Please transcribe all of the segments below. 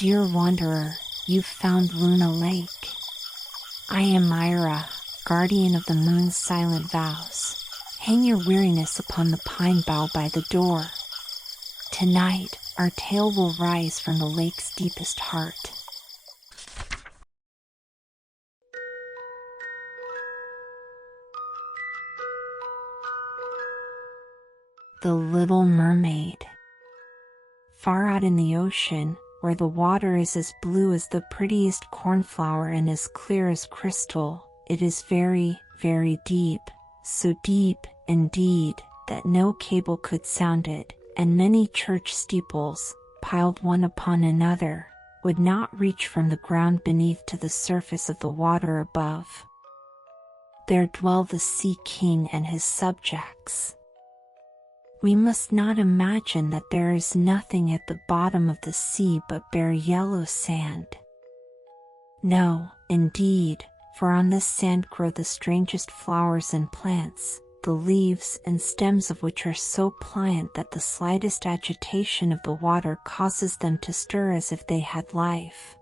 Dear wanderer, you've found Luna Lake. I am Myra, guardian of the moon's silent vows. Hang your weariness upon the pine bough by the door. Tonight, our tale will rise from the lake's deepest heart. The Little Mermaid. Far out in the ocean, where the water is as blue as the prettiest cornflower and as clear as crystal, it is very, very deep, so deep, indeed, that no cable could sound it, and many church steeples, piled one upon another, would not reach from the ground beneath to the surface of the water above. There dwell the Sea King and his subjects. We must not imagine that there is nothing at the bottom of the sea but bare yellow sand. No, indeed, for on this sand grow the strangest flowers and plants, the leaves and stems of which are so pliant that the slightest agitation of the water causes them to stir as if they had life.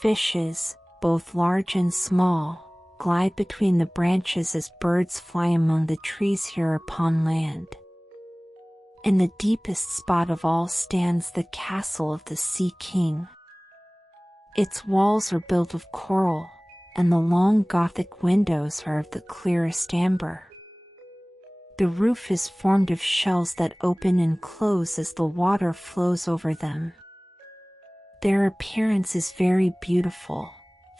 Fishes, both large and small, glide between the branches as birds fly among the trees here upon land. In the deepest spot of all stands the castle of the Sea King. Its walls are built of coral, and the long Gothic windows are of the clearest amber. The roof is formed of shells that open and close as the water flows over them. Their appearance is very beautiful,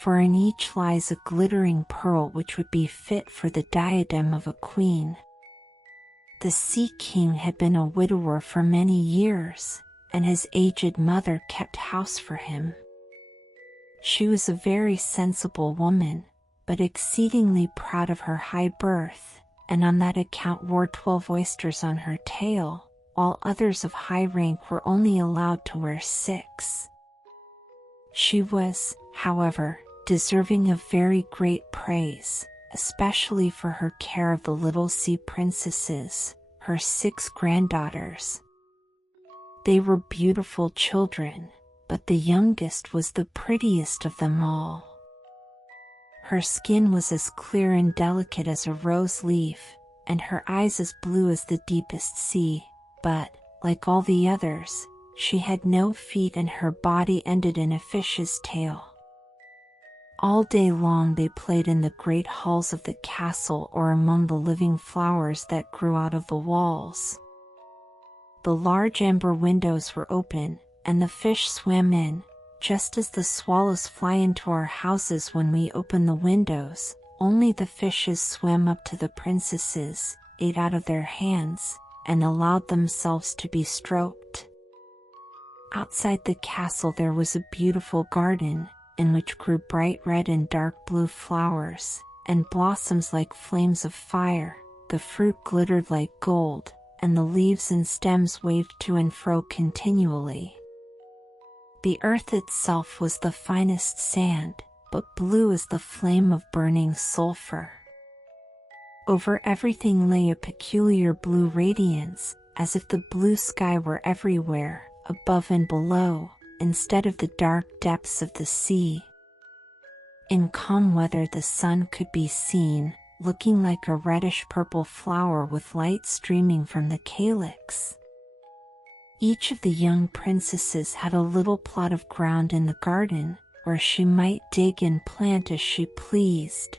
for in each lies a glittering pearl which would be fit for the diadem of a queen. The Sea King had been a widower for many years, and his aged mother kept house for him. She was a very sensible woman, but exceedingly proud of her high birth, and on that account wore 12 oysters on her tail, while others of high rank were only allowed to wear 6. She was, however, deserving of very great praise, especially for her care of the little sea princesses, her 6 granddaughters. They were beautiful children, but the youngest was the prettiest of them all. Her skin was as clear and delicate as a rose leaf, and her eyes as blue as the deepest sea, but, like all the others, she had no feet and her body ended in a fish's tail. All day long they played in the great halls of the castle or among the living flowers that grew out of the walls. The large amber windows were open, and the fish swam in, just as the swallows fly into our houses when we open the windows, only the fishes swam up to the princesses, ate out of their hands, and allowed themselves to be stroked. Outside the castle there was a beautiful garden, in which grew bright red and dark blue flowers, and blossoms like flames of fire, the fruit glittered like gold, and the leaves and stems waved to and fro continually. The earth itself was the finest sand, but blue as the flame of burning sulfur. Over everything lay a peculiar blue radiance, as if the blue sky were everywhere, above and below, instead of the dark depths of the sea. In calm weather the sun could be seen, looking like a reddish-purple flower with light streaming from the calyx. Each of the young princesses had a little plot of ground in the garden, where she might dig and plant as she pleased.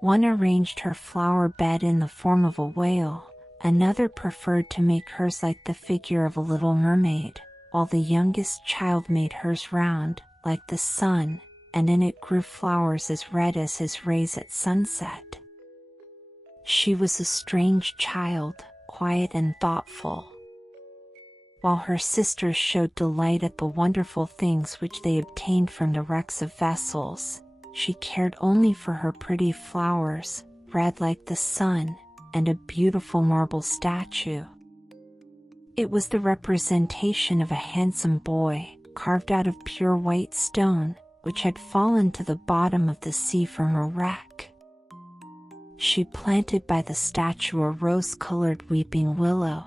One arranged her flower bed in the form of a whale, another preferred to make hers like the figure of a little mermaid, while the youngest child made hers round, like the sun, and in it grew flowers as red as his rays at sunset. She was a strange child, quiet and thoughtful. While her sisters showed delight at the wonderful things which they obtained from the wrecks of vessels, she cared only for her pretty flowers, red like the sun, and a beautiful marble statue. It was the representation of a handsome boy, carved out of pure white stone, which had fallen to the bottom of the sea from a wreck. She planted by the statue a rose-colored weeping willow.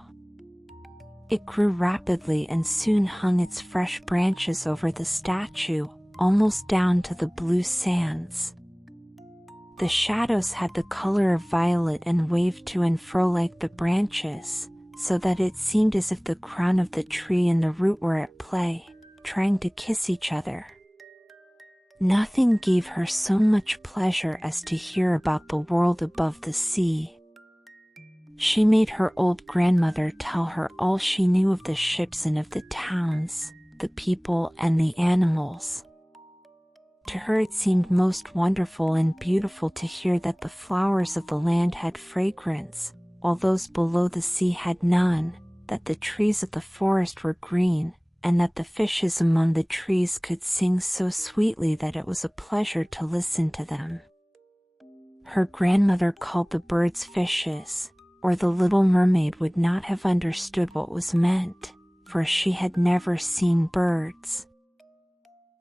It grew rapidly and soon hung its fresh branches over the statue, almost down to the blue sands. The shadows had the color of violet and waved to and fro like the branches, so that it seemed as if the crown of the tree and the root were at play, trying to kiss each other. Nothing gave her so much pleasure as to hear about the world above the sea. She made her old grandmother tell her all she knew of the ships and of the towns, the people and the animals. To her it seemed most wonderful and beautiful to hear that the flowers of the land had fragrance, while those below the sea had none, that the trees of the forest were green, and that the fishes among the trees could sing so sweetly that it was a pleasure to listen to them. Her grandmother called the birds fishes, or the little mermaid would not have understood what was meant, for she had never seen birds.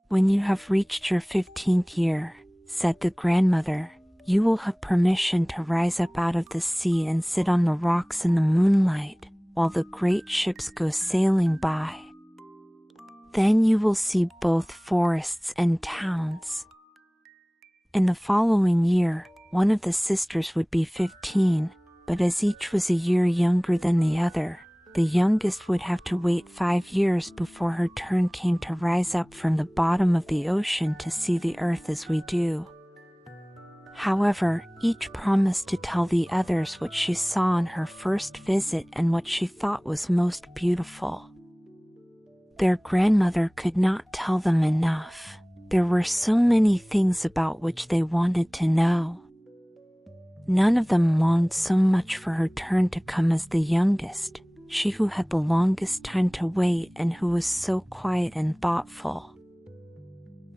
"When you have reached your 15th year," said the grandmother, "you will have permission to rise up out of the sea and sit on the rocks in the moonlight, while the great ships go sailing by. Then you will see both forests and towns." In the following year, one of the sisters would be 15, but as each was a year younger than the other, the youngest would have to wait 5 years before her turn came to rise up from the bottom of the ocean to see the earth as we do. However, each promised to tell the others what she saw on her first visit and what she thought was most beautiful. Their grandmother could not tell them enough. There were so many things about which they wanted to know. None of them longed so much for her turn to come as the youngest, she who had the longest time to wait and who was so quiet and thoughtful.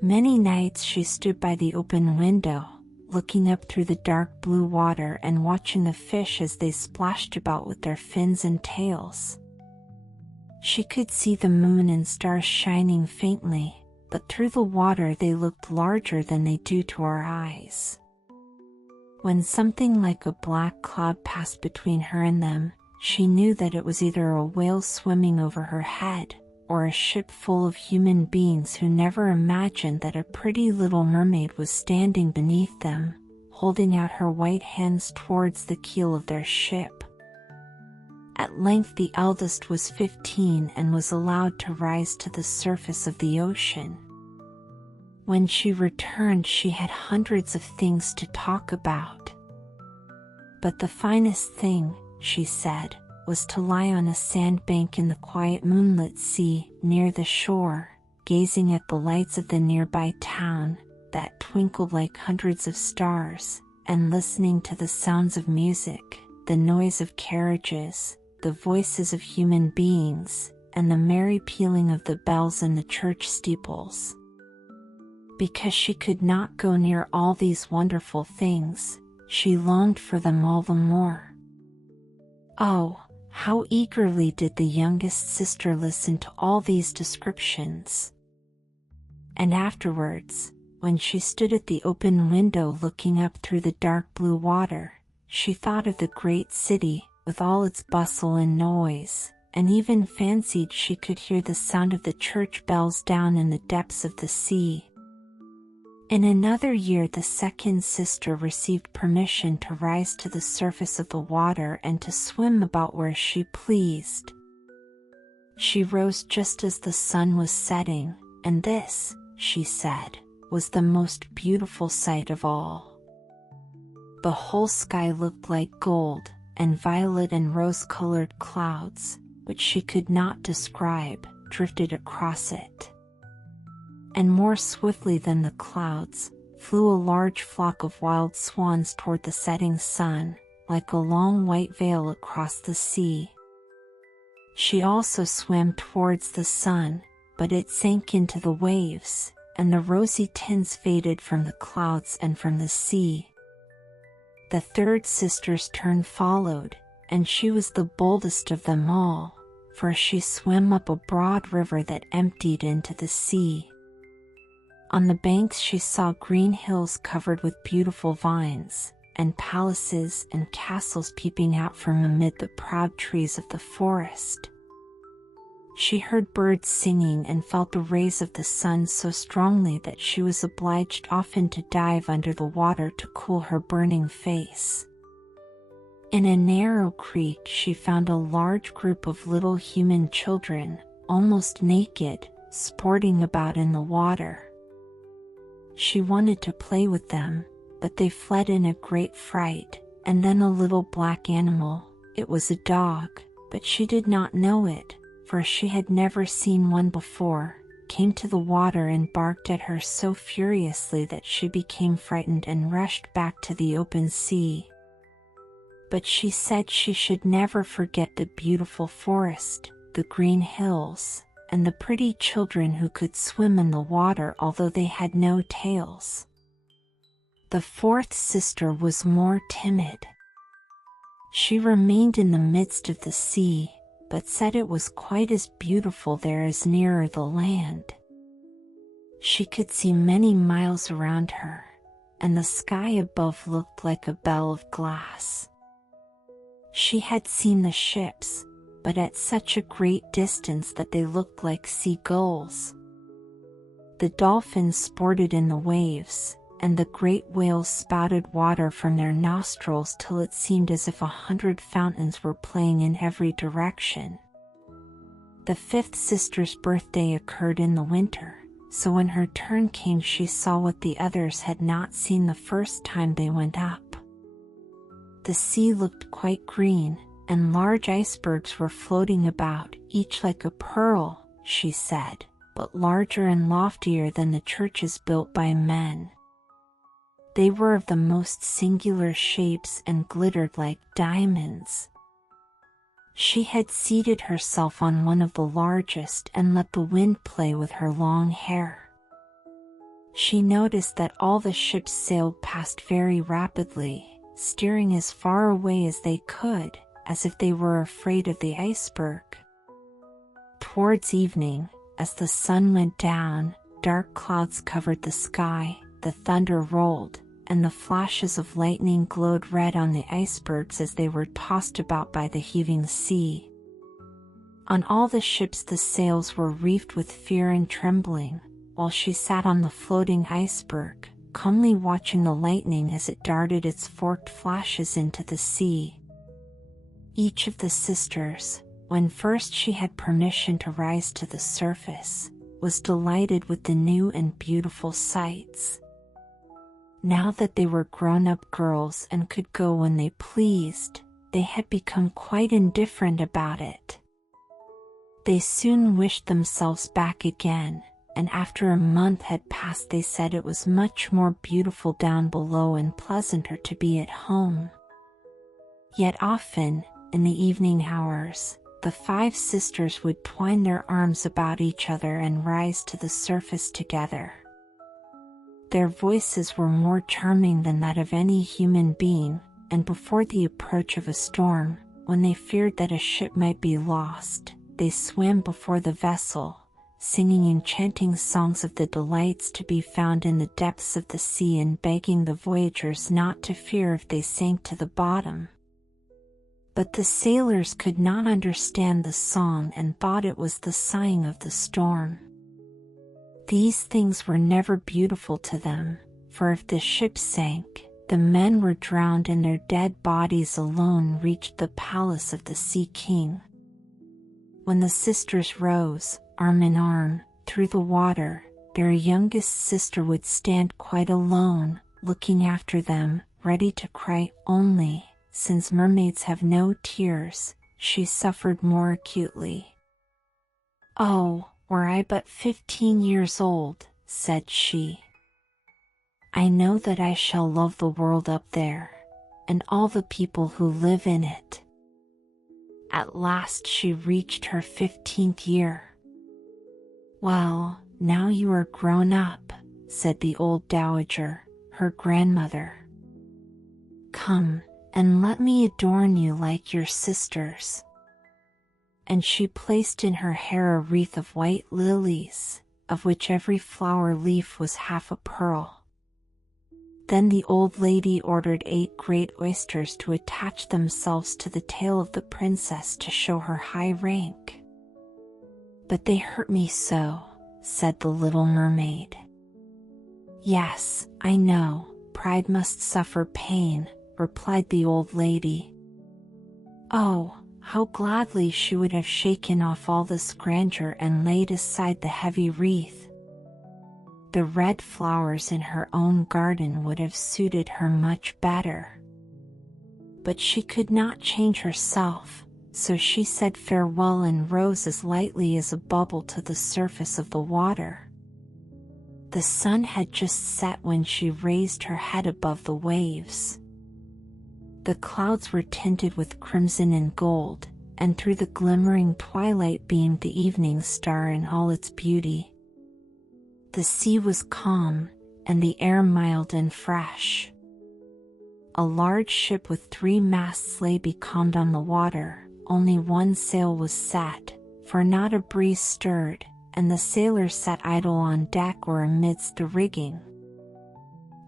Many nights she stood by the open window, looking up through the dark blue water and watching the fish as they splashed about with their fins and tails. She could see the moon and stars shining faintly, but through the water they looked larger than they do to our eyes. When something like a black cloud passed between her and them, she knew that it was either a whale swimming over her head, or a ship full of human beings who never imagined that a pretty little mermaid was standing beneath them, holding out her white hands towards the keel of their ship. At length the eldest was 15 and was allowed to rise to the surface of the ocean. When she returned, she had hundreds of things to talk about. But the finest thing, she said, was to lie on a sandbank in the quiet moonlit sea near the shore, gazing at the lights of the nearby town that twinkled like hundreds of stars, and listening to the sounds of music, the noise of carriages, the voices of human beings, and the merry pealing of the bells in the church steeples. Because she could not go near all these wonderful things, she longed for them all the more. Oh, how eagerly did the youngest sister listen to all these descriptions. And afterwards, when she stood at the open window looking up through the dark blue water, she thought of the great city, with all its bustle and noise, and even fancied she could hear the sound of the church bells down in the depths of the sea. In another year the second sister received permission to rise to the surface of the water and to swim about where she pleased. She rose just as the sun was setting, and this, she said, was the most beautiful sight of all. The whole sky looked like gold, and violet and rose-colored clouds, which she could not describe, drifted across it. And more swiftly than the clouds, flew a large flock of wild swans toward the setting sun, like a long white veil across the sea. She also swam towards the sun, but it sank into the waves, and the rosy tints faded from the clouds and from the sea. The third sister's turn followed, and she was the boldest of them all, for she swam up a broad river that emptied into the sea. On the banks she saw green hills covered with beautiful vines, and palaces and castles peeping out from amid the proud trees of the forest. She heard birds singing and felt the rays of the sun so strongly that she was obliged often to dive under the water to cool her burning face. In a narrow creek she found a large group of little human children, almost naked, sporting about in the water. She wanted to play with them, but they fled in a great fright, and then a little black animal, it was a dog, but she did not know it, for she had never seen one before, came to the water and barked at her so furiously that she became frightened and rushed back to the open sea. But she said she should never forget the beautiful forest, the green hills, and the pretty children who could swim in the water although they had no tails. The fourth sister was more timid. She remained in the midst of the sea, but said it was quite as beautiful there as nearer the land. She could see many miles around her, and the sky above looked like a bell of glass. She had seen the ships, but at such a great distance that they looked like seagulls. The dolphins sported in the waves, and the great whales spouted water from their nostrils till it seemed as if 100 fountains were playing in every direction. The fifth sister's birthday occurred in the winter, so when her turn came she saw what the others had not seen the first time they went up. The sea looked quite green, and large icebergs were floating about, each like a pearl, she said, but larger and loftier than the churches built by men. They were of the most singular shapes and glittered like diamonds. She had seated herself on one of the largest and let the wind play with her long hair. She noticed that all the ships sailed past very rapidly, steering as far away as they could, as if they were afraid of the iceberg. Towards evening, as the sun went down, dark clouds covered the sky, the thunder rolled, and the flashes of lightning glowed red on the icebergs as they were tossed about by the heaving sea. On all the ships the sails were reefed with fear and trembling, while she sat on the floating iceberg, calmly watching the lightning as it darted its forked flashes into the sea. Each of the sisters, when first she had permission to rise to the surface, was delighted with the new and beautiful sights. Now that they were grown-up girls and could go when they pleased, they had become quite indifferent about it. They soon wished themselves back again, and after a month had passed they said it was much more beautiful down below and pleasanter to be at home. Yet often, in the evening hours, the 5 sisters would twine their arms about each other and rise to the surface together. Their voices were more charming than that of any human being, and before the approach of a storm, when they feared that a ship might be lost, they swam before the vessel, singing enchanting songs of the delights to be found in the depths of the sea and begging the voyagers not to fear if they sank to the bottom. But the sailors could not understand the song and thought it was the sighing of the storm. These things were never beautiful to them, for if the ship sank, the men were drowned and their dead bodies alone reached the palace of the Sea King. When the sisters rose, arm in arm, through the water, their youngest sister would stand quite alone, looking after them, ready to cry only, since mermaids have no tears, she suffered more acutely. "Oh, were I but 15 years old," said she. "I know that I shall love the world up there, and all the people who live in it." At last she reached her 15th year. "Well, now you are grown up," said the old dowager, her grandmother. "Come, and let me adorn you like your sisters." And she placed in her hair a wreath of white lilies, of which every flower leaf was half a pearl. Then the old lady ordered 8 great oysters to attach themselves to the tail of the princess to show her high rank. "But they hurt me so," said the little mermaid. "Yes, I know, pride must suffer pain," replied the old lady. Oh, how gladly she would have shaken off all this grandeur and laid aside the heavy wreath. The red flowers in her own garden would have suited her much better. But she could not change herself, so she said farewell and rose as lightly as a bubble to the surface of the water. The sun had just set when she raised her head above the waves. The clouds were tinted with crimson and gold, and through the glimmering twilight beamed the evening star in all its beauty. The sea was calm, and the air mild and fresh. A large ship with 3 masts lay becalmed on the water. Only one sail was set, for not a breeze stirred, and the sailors sat idle on deck or amidst the rigging.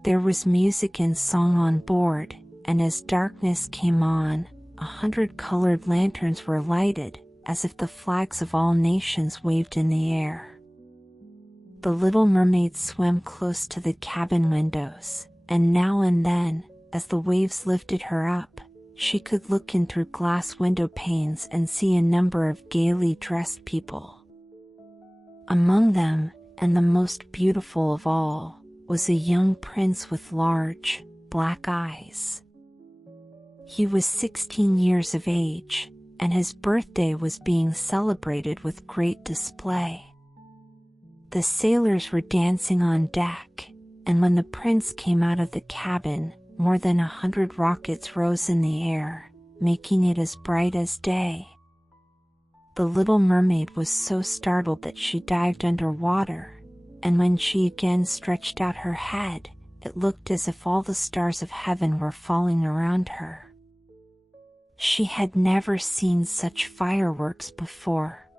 There was music and song on board, and as darkness came on, 100 colored lanterns were lighted, as if the flags of all nations waved in the air. The little mermaid swam close to the cabin windows, and now and then, as the waves lifted her up, she could look in through glass window panes and see a number of gaily dressed people. Among them, and the most beautiful of all, was a young prince with large, black eyes. He was 16 years of age, and his birthday was being celebrated with great display. The sailors were dancing on deck, and when the prince came out of the cabin, more than 100 rockets rose in the air, making it as bright as day. The little mermaid was so startled that she dived under water, and when she again stretched out her head, it looked as if all the stars of heaven were falling around her. She had never seen such fireworks before.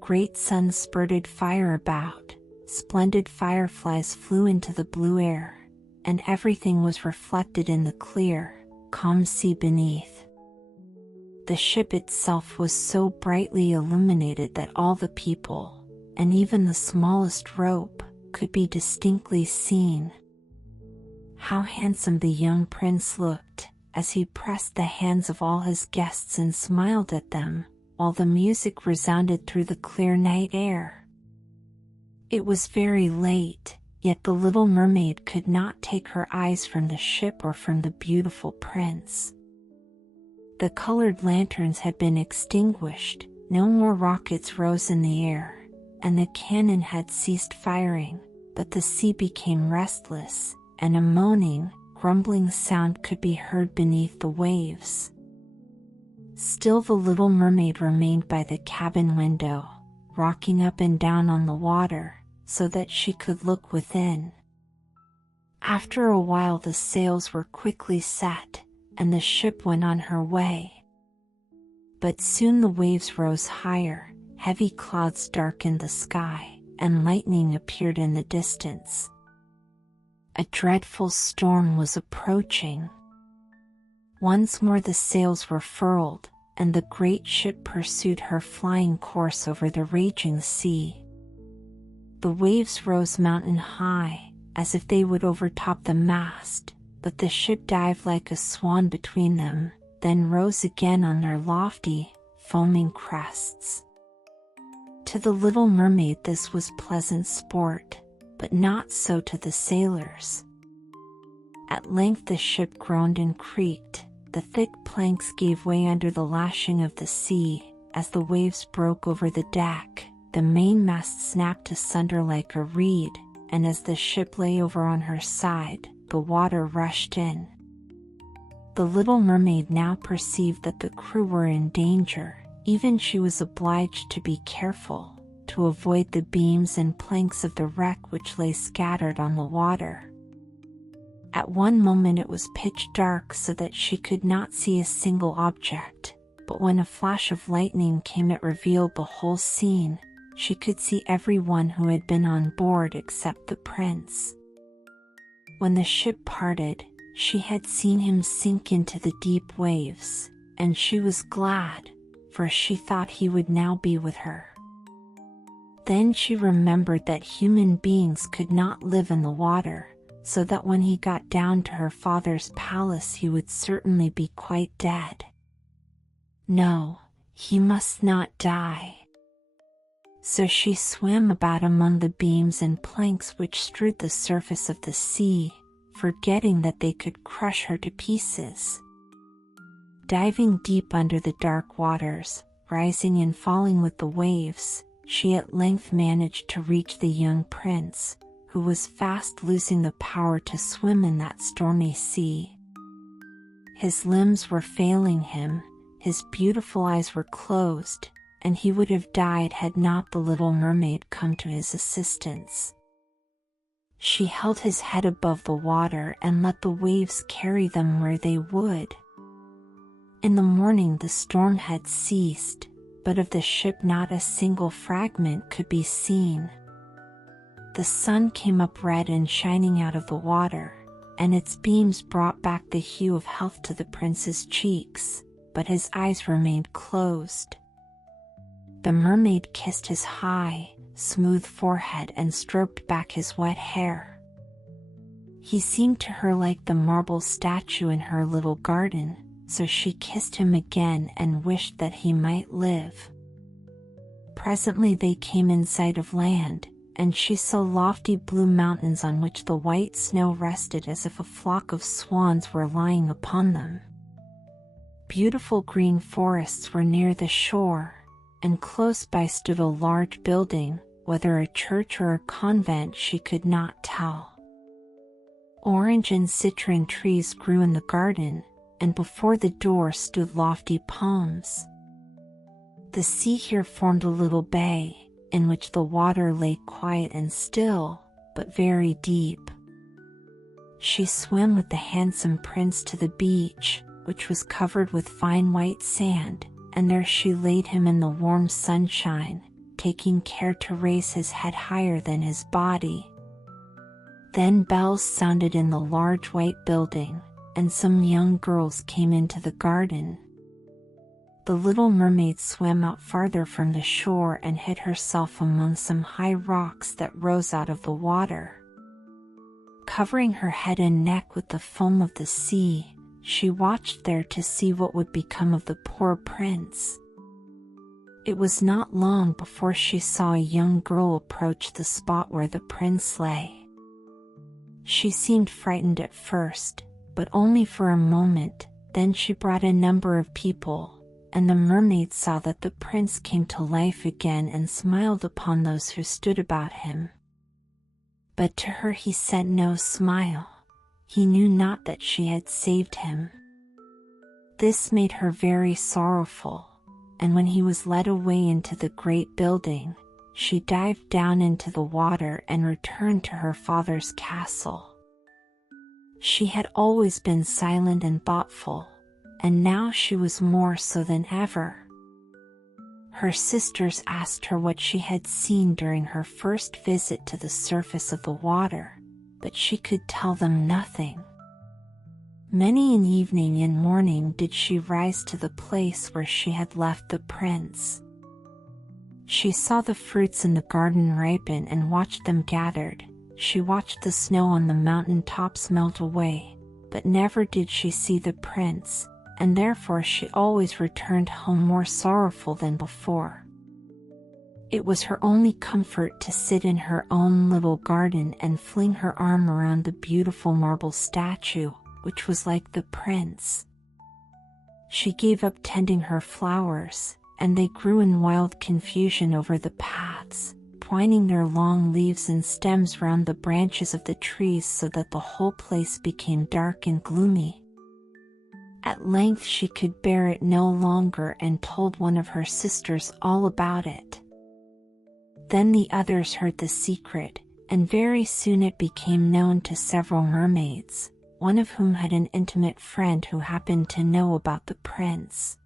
Great suns spurted fire about, splendid fireflies flew into the blue air, and everything was reflected in the clear, calm sea beneath. The ship itself was so brightly illuminated that all the people, and even the smallest rope, could be distinctly seen. How handsome the young prince looked, as he pressed the hands of all his guests and smiled at them, while the music resounded through the clear night air. It was very late, yet the little mermaid could not take her eyes from the ship or from the beautiful prince. The colored lanterns had been extinguished, no more rockets rose in the air, and the cannon had ceased firing, but the sea became restless, and a moaning, grumbling sound could be heard beneath the waves. Still the little mermaid remained by the cabin window, rocking up and down on the water, so that she could look within. After a while the sails were quickly set, and the ship went on her way. But soon the waves rose higher, heavy clouds darkened the sky, and lightning appeared in the distance. A dreadful storm was approaching. Once more the sails were furled, and the great ship pursued her flying course over the raging sea. The waves rose mountain high, as if they would overtop the mast, but the ship dived like a swan between them, then rose again on their lofty, foaming crests. To the little mermaid this was pleasant sport, but not so to the sailors. At length the ship groaned and creaked, the thick planks gave way under the lashing of the sea, as the waves broke over the deck, the mainmast snapped asunder like a reed, and as the ship lay over on her side, the water rushed in. The little mermaid now perceived that the crew were in danger, even she was obliged to be careful, to avoid the beams and planks of the wreck which lay scattered on the water. At one moment it was pitch dark so that she could not see a single object, but when a flash of lightning came it revealed the whole scene. She could see everyone who had been on board except the prince. When the ship parted, she had seen him sink into the deep waves, and she was glad, for she thought he would now be with her. Then she remembered that human beings could not live in the water, so that when he got down to her father's palace he would certainly be quite dead. No, he must not die. So she swam about among the beams and planks which strewed the surface of the sea, forgetting that they could crush her to pieces. Diving deep under the dark waters, rising and falling with the waves, she at length managed to reach the young prince, who was fast losing the power to swim in that stormy sea. His limbs were failing him, his beautiful eyes were closed, and he would have died had not the little mermaid come to his assistance. She held his head above the water and let the waves carry them where they would. In the morning the storm had ceased, but of the ship not a single fragment could be seen. The sun came up red and shining out of the water, and its beams brought back the hue of health to the prince's cheeks, but his eyes remained closed. The mermaid kissed his high, smooth forehead and stroked back his wet hair. He seemed to her like the marble statue in her little garden, so she kissed him again and wished that he might live. Presently they came in sight of land, and she saw lofty blue mountains on which the white snow rested as if a flock of swans were lying upon them. Beautiful green forests were near the shore, and close by stood a large building, whether a church or a convent she could not tell. Orange and citron trees grew in the garden, and before the door stood lofty palms. The sea here formed a little bay, in which the water lay quiet and still, but very deep. She swam with the handsome prince to the beach, which was covered with fine white sand, and there she laid him in the warm sunshine, taking care to raise his head higher than his body. Then bells sounded in the large white building, and some young girls came into the garden. The little mermaid swam out farther from the shore and hid herself among some high rocks that rose out of the water. Covering her head and neck with the foam of the sea, she watched there to see what would become of the poor prince. It was not long before she saw a young girl approach the spot where the prince lay. She seemed frightened at first, but only for a moment. Then she brought a number of people, and the mermaid saw that the prince came to life again and smiled upon those who stood about him. But to her he sent no smile. He knew not that she had saved him. This made her very sorrowful, and when he was led away into the great building, she dived down into the water and returned to her father's castle. She had always been silent and thoughtful, and now she was more so than ever. Her sisters asked her what she had seen during her first visit to the surface of the water, but she could tell them nothing. Many an evening and morning did she rise to the place where she had left the prince. She saw the fruits in the garden ripen and watched them gathered. She watched the snow on the mountain tops melt away, but never did she see the prince, and therefore she always returned home more sorrowful than before. It was her only comfort to sit in her own little garden and fling her arm around the beautiful marble statue, which was like the prince. She gave up tending her flowers, and they grew in wild confusion over the paths, twining their long leaves and stems round the branches of the trees so that the whole place became dark and gloomy. At length she could bear it no longer and told one of her sisters all about it. Then the others heard the secret, and very soon it became known to several mermaids, one of whom had an intimate friend who happened to know about the prince.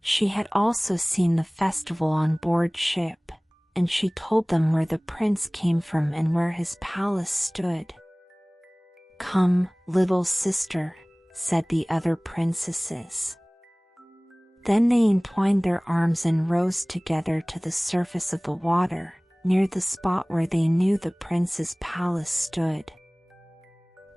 She had also seen the festival on board ship, and she told them where the prince came from and where his palace stood. "Come, little sister," said the other princesses. Then they entwined their arms and rose together to the surface of the water, near the spot where they knew the prince's palace stood.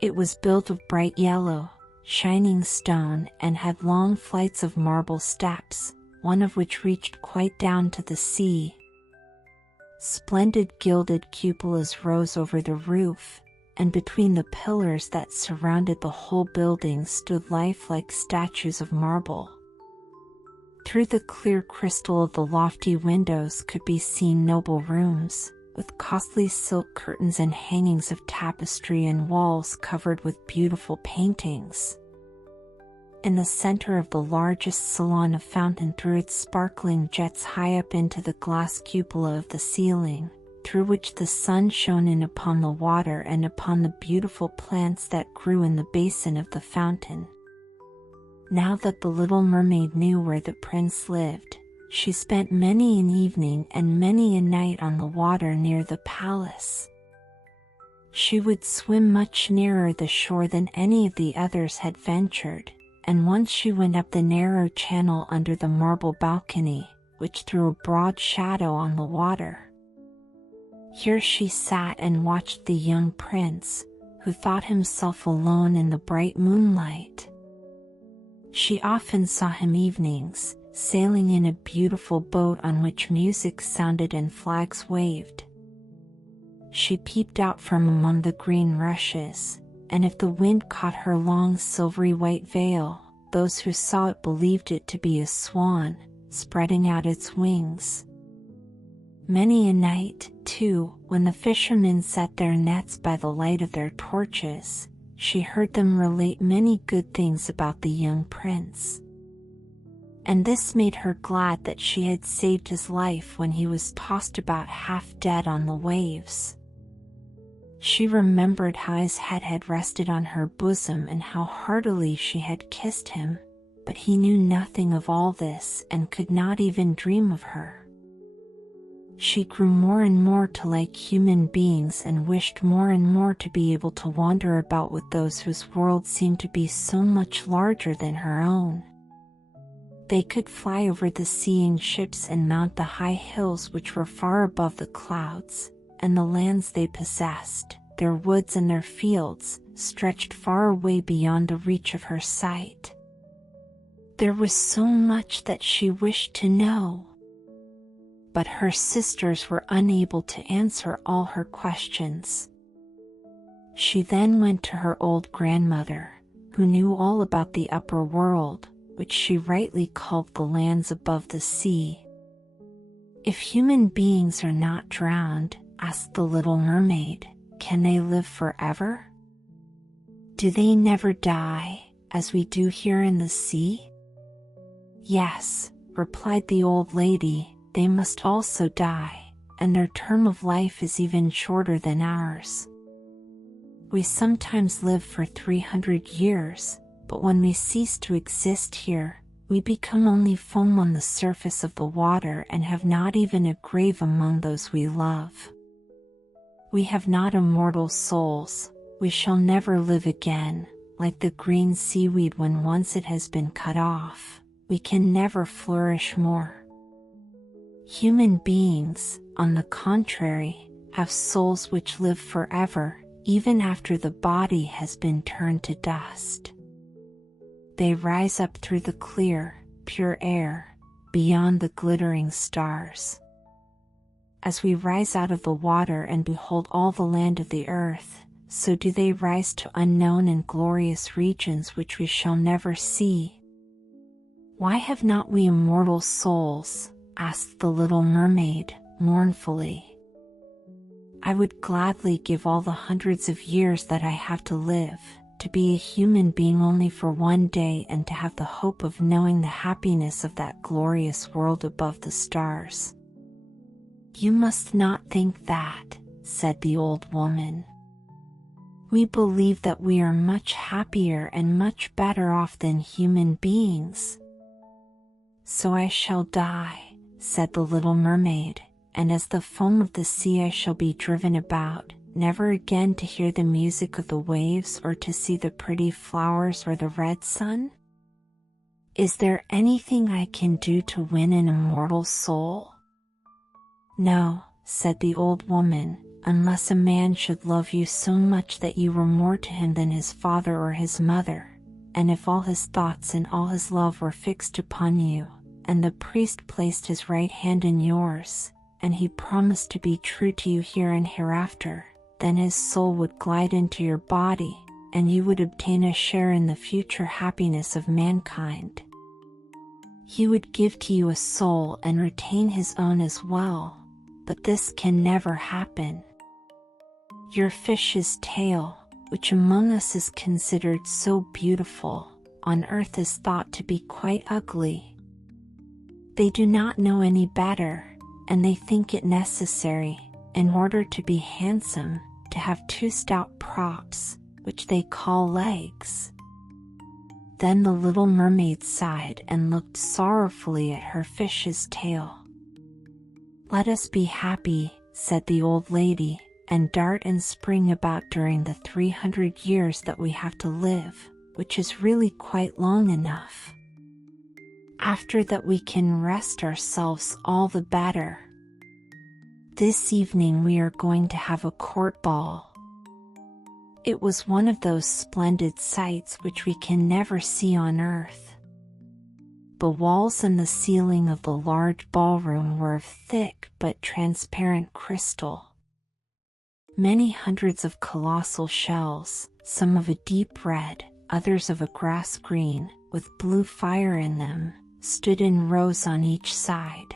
It was built of bright yellow, shining stone and had long flights of marble steps, one of which reached quite down to the sea. Splendid gilded cupolas rose over the roof, and between the pillars that surrounded the whole building stood lifelike statues of marble. Through the clear crystal of the lofty windows could be seen noble rooms, with costly silk curtains and hangings of tapestry and walls covered with beautiful paintings. In the center of the largest salon a fountain threw its sparkling jets high up into the glass cupola of the ceiling, through which the sun shone in upon the water and upon the beautiful plants that grew in the basin of the fountain. Now that the little mermaid knew where the prince lived, she spent many an evening and many a night on the water near the palace. She would swim much nearer the shore than any of the others had ventured, and once she went up the narrow channel under the marble balcony, which threw a broad shadow on the water. Here she sat and watched the young prince, who thought himself alone in the bright moonlight. She often saw him evenings, sailing in a beautiful boat on which music sounded and flags waved. She peeped out from among the green rushes, and if the wind caught her long silvery white veil, those who saw it believed it to be a swan, spreading out its wings. Many a night, too, when the fishermen set their nets by the light of their torches, she heard them relate many good things about the young prince. And this made her glad that she had saved his life when he was tossed about half dead on the waves. She remembered how his head had rested on her bosom and how heartily she had kissed him, but he knew nothing of all this and could not even dream of her. She grew more and more to like human beings and wished more and more to be able to wander about with those whose world seemed to be so much larger than her own. They could fly over the sea in ships and mount the high hills which were far above the clouds, and the lands they possessed, their woods and their fields, stretched far away beyond the reach of her sight. There was so much that she wished to know, but her sisters were unable to answer all her questions. She then went to her old grandmother, who knew all about the upper world, which she rightly called the lands above the sea. "If human beings are not drowned," asked the little mermaid, "can they live forever? Do they never die, as we do here in the sea?" "Yes," replied the old lady, "they must also die, and their term of life is even shorter than ours. We sometimes live for 300 years, but when we cease to exist here, we become only foam on the surface of the water and have not even a grave among those we love. We have not immortal souls, we shall never live again, like the green seaweed when once it has been cut off, we can never flourish more. Human beings, on the contrary, have souls which live forever, even after the body has been turned to dust. They rise up through the clear, pure air, beyond the glittering stars. As we rise out of the water and behold all the land of the earth, so do they rise to unknown and glorious regions which we shall never see. Why have not we immortal souls?" asked the little mermaid, mournfully. "I would gladly give all the hundreds of years that I have to live, to be a human being only for one day and to have the hope of knowing the happiness of that glorious world above the stars." "You must not think that," said the old woman. "We believe that we are much happier and much better off than human beings." "So I shall die," said the little mermaid, "and as the foam of the sea I shall be driven about, never again to hear the music of the waves or to see the pretty flowers or the red sun?" "Is there anything I can do to win an immortal soul?" "No," said the old woman, "unless a man should love you so much that you were more to him than his father or his mother, and if all his thoughts and all his love were fixed upon you, and the priest placed his right hand in yours, and he promised to be true to you here and hereafter, then his soul would glide into your body, and you would obtain a share in the future happiness of mankind. He would give to you a soul and retain his own as well, but this can never happen. Your fish's tail, which among us is considered so beautiful, on earth is thought to be quite ugly. They do not know any better, and they think it necessary, in order to be handsome, to have two stout props, which they call legs." Then the little mermaid sighed and looked sorrowfully at her fish's tail. "Let us be happy," said the old lady, "and dart and spring about during the 300 years that we have to live, which is really quite long enough. After that we can rest ourselves all the better. This evening we are going to have a court ball." It was one of those splendid sights which we can never see on earth. The walls and the ceiling of the large ballroom were of thick but transparent crystal. Many hundreds of colossal shells, some of a deep red, others of a grass green, with blue fire in them, stood in rows on each side.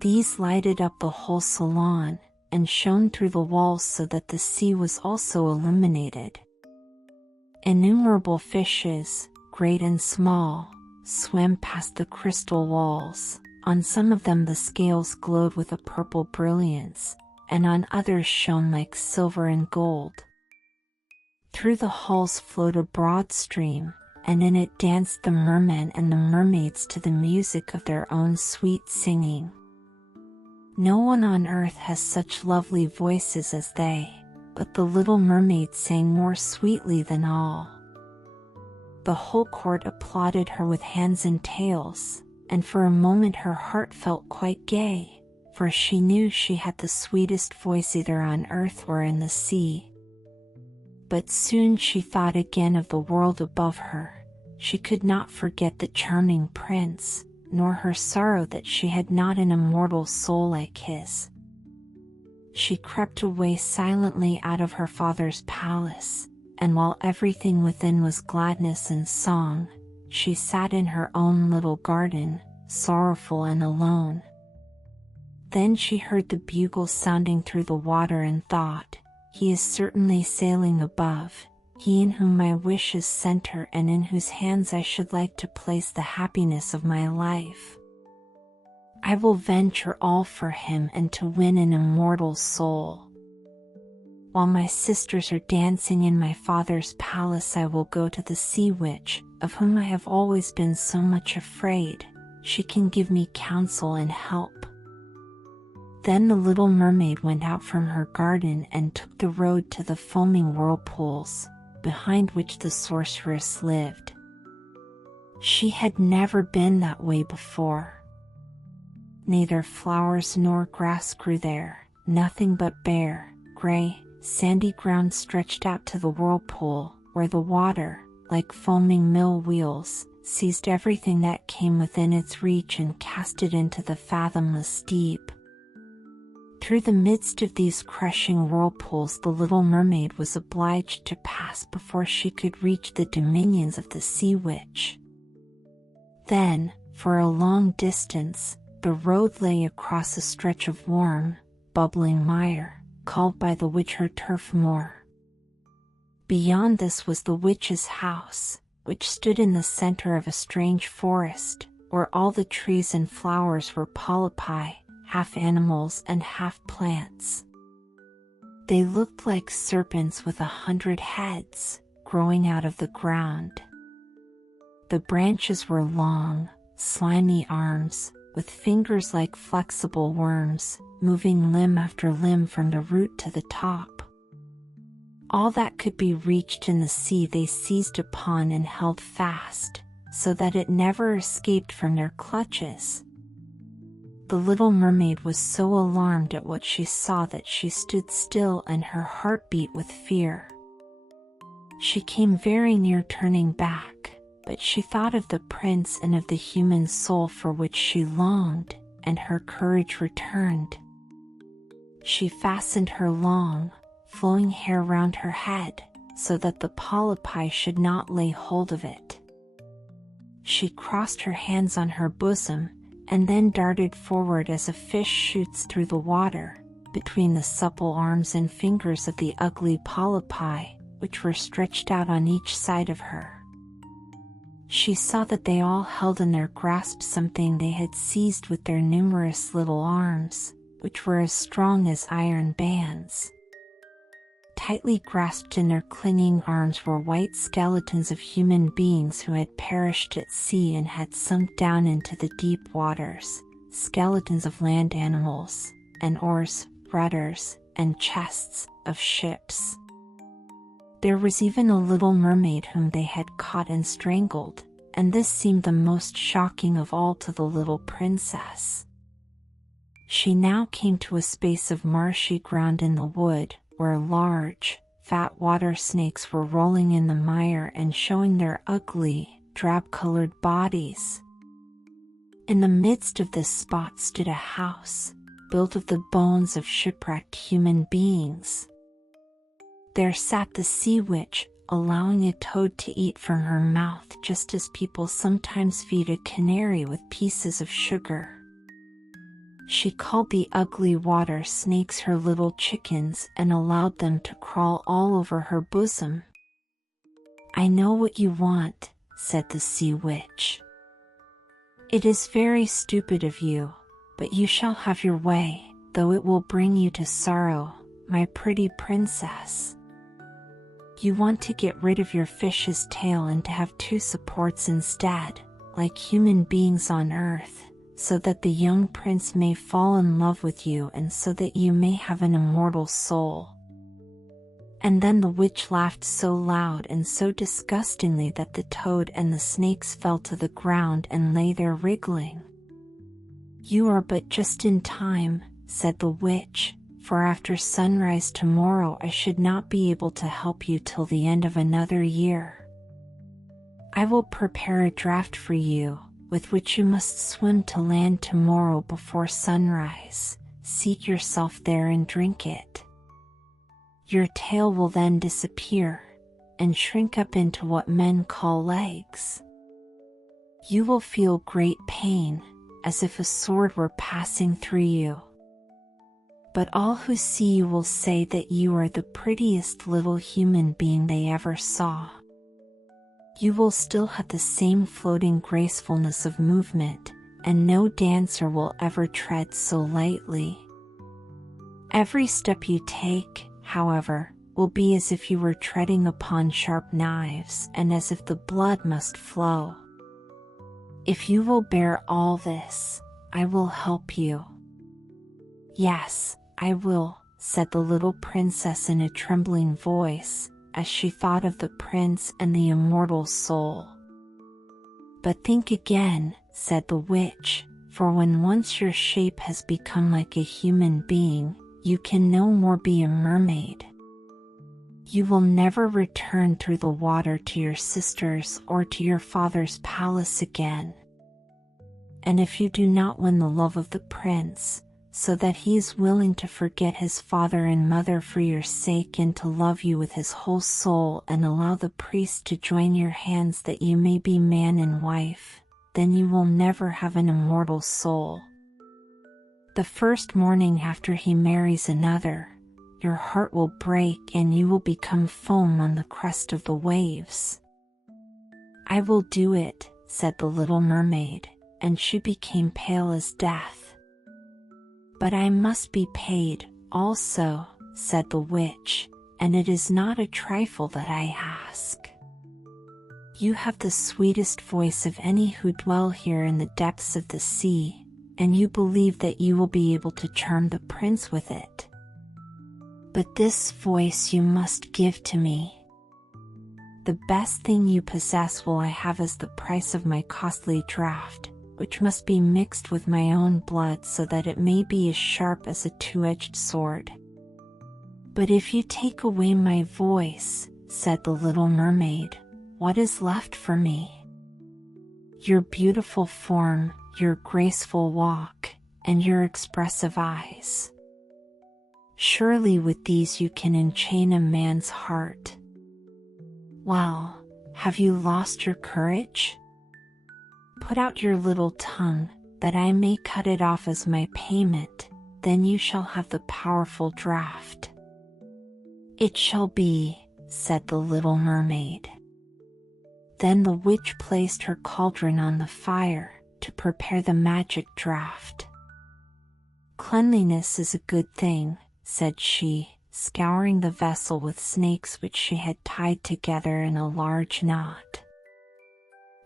These lighted up the whole salon, and shone through the walls so that the sea was also illuminated. Innumerable fishes, great and small, swam past the crystal walls. On some of them the scales glowed with a purple brilliance, and on others shone like silver and gold. Through the halls flowed a broad stream, and in it danced the mermen and the mermaids to the music of their own sweet singing. No one on earth has such lovely voices as they, but the little mermaid sang more sweetly than all. The whole court applauded her with hands and tails, and for a moment her heart felt quite gay, for she knew she had the sweetest voice either on earth or in the sea. But soon she thought again of the world above her. She could not forget the charming prince, nor her sorrow that she had not an immortal soul like his. She crept away silently out of her father's palace, and while everything within was gladness and song, she sat in her own little garden, sorrowful and alone. Then she heard the bugle sounding through the water and thought, "He is certainly sailing above, he in whom my wishes center and in whose hands I should like to place the happiness of my life. I will venture all for him and to win an immortal soul. While my sisters are dancing in my father's palace I will go to the sea witch, of whom I have always been so much afraid. She can give me counsel and help." Then the little mermaid went out from her garden and took the road to the foaming whirlpools, behind which the sorceress lived. She had never been that way before. Neither flowers nor grass grew there, nothing but bare, gray, sandy ground stretched out to the whirlpool, where the water, like foaming mill wheels, seized everything that came within its reach and cast it into the fathomless deep. Through the midst of these crushing whirlpools the little mermaid was obliged to pass before she could reach the dominions of the sea witch. Then, for a long distance, the road lay across a stretch of warm, bubbling mire, called by the witch her turf moor. Beyond this was the witch's house, which stood in the center of a strange forest, where all the trees and flowers were polypi, half animals and half plants. They looked like serpents with 100 heads, growing out of the ground. The branches were long, slimy arms, with fingers like flexible worms, moving limb after limb from the root to the top. All that could be reached in the sea they seized upon and held fast, so that it never escaped from their clutches. The little mermaid was so alarmed at what she saw that she stood still and her heart beat with fear. She came very near turning back, but she thought of the prince and of the human soul for which she longed, and her courage returned. She fastened her long, flowing hair round her head, so that the polypi should not lay hold of it. She crossed her hands on her bosom, and then darted forward as a fish shoots through the water, between the supple arms and fingers of the ugly polypi, which were stretched out on each side of her. She saw that they all held in their grasp something they had seized with their numerous little arms, which were as strong as iron bands. Tightly grasped in their clinging arms were white skeletons of human beings who had perished at sea and had sunk down into the deep waters, skeletons of land animals, and oars, rudders, and chests of ships. There was even a little mermaid whom they had caught and strangled, and this seemed the most shocking of all to the little princess. She now came to a space of marshy ground in the wood, where large, fat water snakes were rolling in the mire and showing their ugly, drab-colored bodies. In the midst of this spot stood a house, built of the bones of shipwrecked human beings. There sat the sea witch, allowing a toad to eat from her mouth just as people sometimes feed a canary with pieces of sugar. She called the ugly water snakes her little chickens and allowed them to crawl all over her bosom. "I know what you want," said the sea witch. "It is very stupid of you, but you shall have your way, though it will bring you to sorrow, my pretty princess. You want to get rid of your fish's tail and to have two supports instead, like human beings on earth, so that the young prince may fall in love with you and so that you may have an immortal soul." And then the witch laughed so loud and so disgustingly that the toad and the snakes fell to the ground and lay there wriggling. "You are but just in time," said the witch, "for after sunrise tomorrow I should not be able to help you till the end of another year. I will prepare a draught for you, with which you must swim to land tomorrow before sunrise. Seat yourself there and drink it. Your tail will then disappear, and shrink up into what men call legs. You will feel great pain, as if a sword were passing through you. But all who see you will say that you are the prettiest little human being they ever saw. You will still have the same floating gracefulness of movement, and no dancer will ever tread so lightly. Every step you take, however, will be as if you were treading upon sharp knives and as if the blood must flow. If you will bear all this, I will help you." "Yes, I will," said the little princess in a trembling voice, as she thought of the prince and the immortal soul. "But think again," said the witch, "for when once your shape has become like a human being, you can no more be a mermaid. You will never return through the water to your sisters or to your father's palace again. And if you do not win the love of the prince, so that he is willing to forget his father and mother for your sake and to love you with his whole soul and allow the priest to join your hands that you may be man and wife, then you will never have an immortal soul. The first morning after he marries another, your heart will break and you will become foam on the crest of the waves." "I will do it," said the little mermaid, and she became pale as death. "But I must be paid, also," said the witch, "and it is not a trifle that I ask. You have the sweetest voice of any who dwell here in the depths of the sea, and you believe that you will be able to charm the prince with it. But this voice you must give to me. The best thing you possess will I have as the price of my costly draught, which must be mixed with my own blood so that it may be as sharp as a two-edged sword. But if you take away my voice, said the little mermaid, what is left for me? Your beautiful form, your graceful walk, and your expressive eyes. Surely with these you can enchain a man's heart. Well, have you lost your courage? Put out your little tongue, that I may cut it off as my payment, then you shall have the powerful draught. It shall be, said the little mermaid. Then the witch placed her cauldron on the fire to prepare the magic draught. Cleanliness is a good thing, said she, scouring the vessel with snakes which she had tied together in a large knot.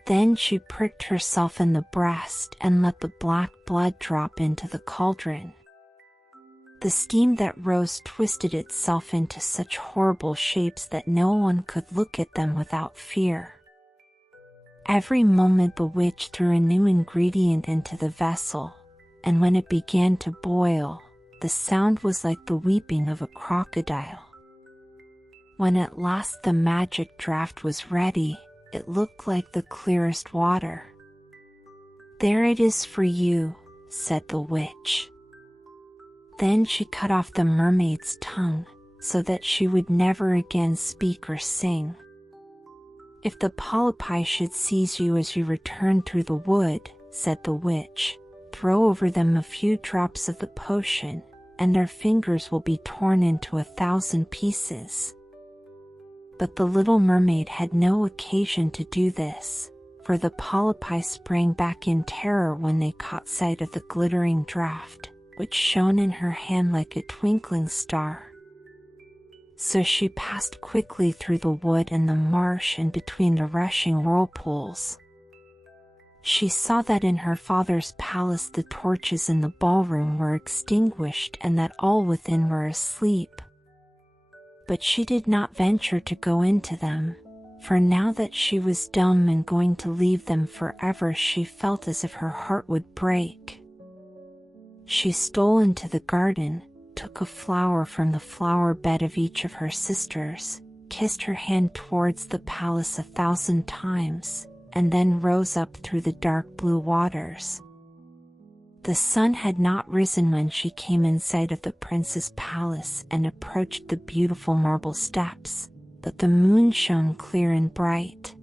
Then she pricked herself in the breast and let the black blood drop into the cauldron. The steam that rose twisted itself into such horrible shapes that no one could look at them without fear. Every moment the witch threw a new ingredient into the vessel, and when it began to boil, the sound was like the weeping of a crocodile. When at last the magic draught was ready, it looked like the clearest water. There it is for you, said the witch. Then she cut off the mermaid's tongue, so that she would never again speak or sing. If the polypi should seize you as you return through the wood, said the witch, throw over them a few drops of the potion, and their fingers will be torn into 1,000 pieces. But the little mermaid had no occasion to do this, for the polypi sprang back in terror when they caught sight of the glittering draught, which shone in her hand like a twinkling star. So she passed quickly through the wood and the marsh and between the rushing whirlpools. She saw that in her father's palace the torches in the ballroom were extinguished and that all within were asleep. But she did not venture to go into them, for now that she was dumb and going to leave them forever, she felt as if her heart would break. She stole into the garden, took a flower from the flower bed of each of her sisters, kissed her hand towards the palace 1,000 times, and then rose up through the dark blue waters. The sun had not risen when she came in sight of the prince's palace and approached the beautiful marble steps, but the moon shone clear and bright.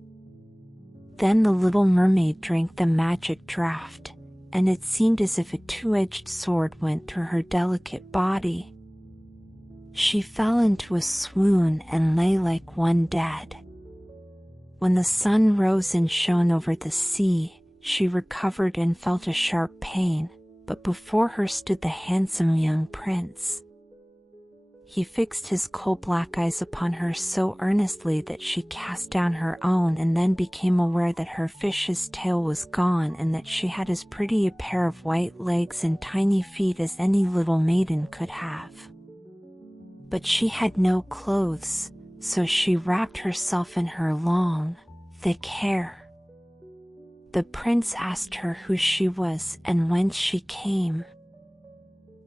Then the little mermaid drank the magic draught, and it seemed as if a two-edged sword went through her delicate body. She fell into a swoon and lay like one dead. When the sun rose and shone over the sea, she recovered and felt a sharp pain, but before her stood the handsome young prince. He fixed his coal-black eyes upon her so earnestly that she cast down her own and then became aware that her fish's tail was gone and that she had as pretty a pair of white legs and tiny feet as any little maiden could have. But she had no clothes, so she wrapped herself in her long, thick hair. The prince asked her who she was and whence she came.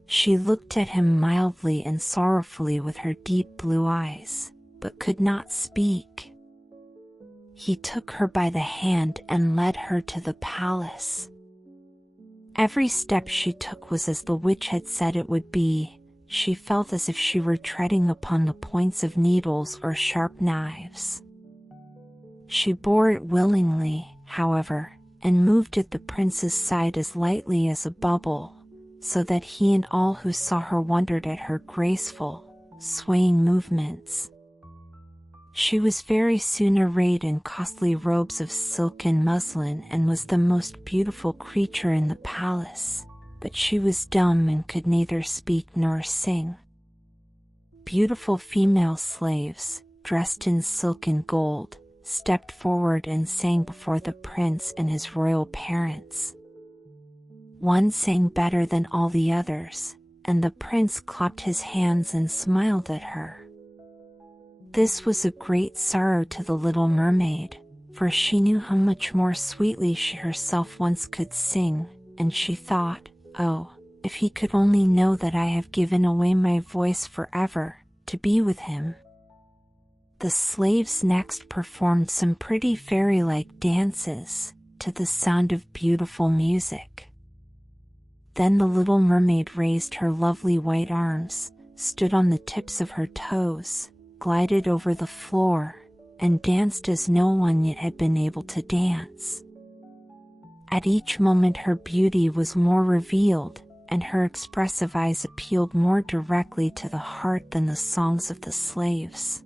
She looked at him mildly and sorrowfully with her deep blue eyes, but could not speak. He took her by the hand and led her to the palace. Every step she took was as the witch had said it would be. She felt as if she were treading upon the points of needles or sharp knives. She bore it willingly, however, and moved at the prince's side as lightly as a bubble, so that he and all who saw her wondered at her graceful, swaying movements. She was very soon arrayed in costly robes of silk and muslin and was the most beautiful creature in the palace, but she was dumb and could neither speak nor sing. Beautiful female slaves, dressed in silk and gold, stepped forward and sang before the prince and his royal parents. One sang better than all the others, and the prince clapped his hands and smiled at her. This was a great sorrow to the little mermaid, for she knew how much more sweetly she herself once could sing, and she thought, "Oh, if he could only know that I have given away my voice forever, to be with him." The slaves next performed some pretty fairy-like dances, to the sound of beautiful music. Then the little mermaid raised her lovely white arms, stood on the tips of her toes, glided over the floor, and danced as no one yet had been able to dance. At each moment her beauty was more revealed, and her expressive eyes appealed more directly to the heart than the songs of the slaves.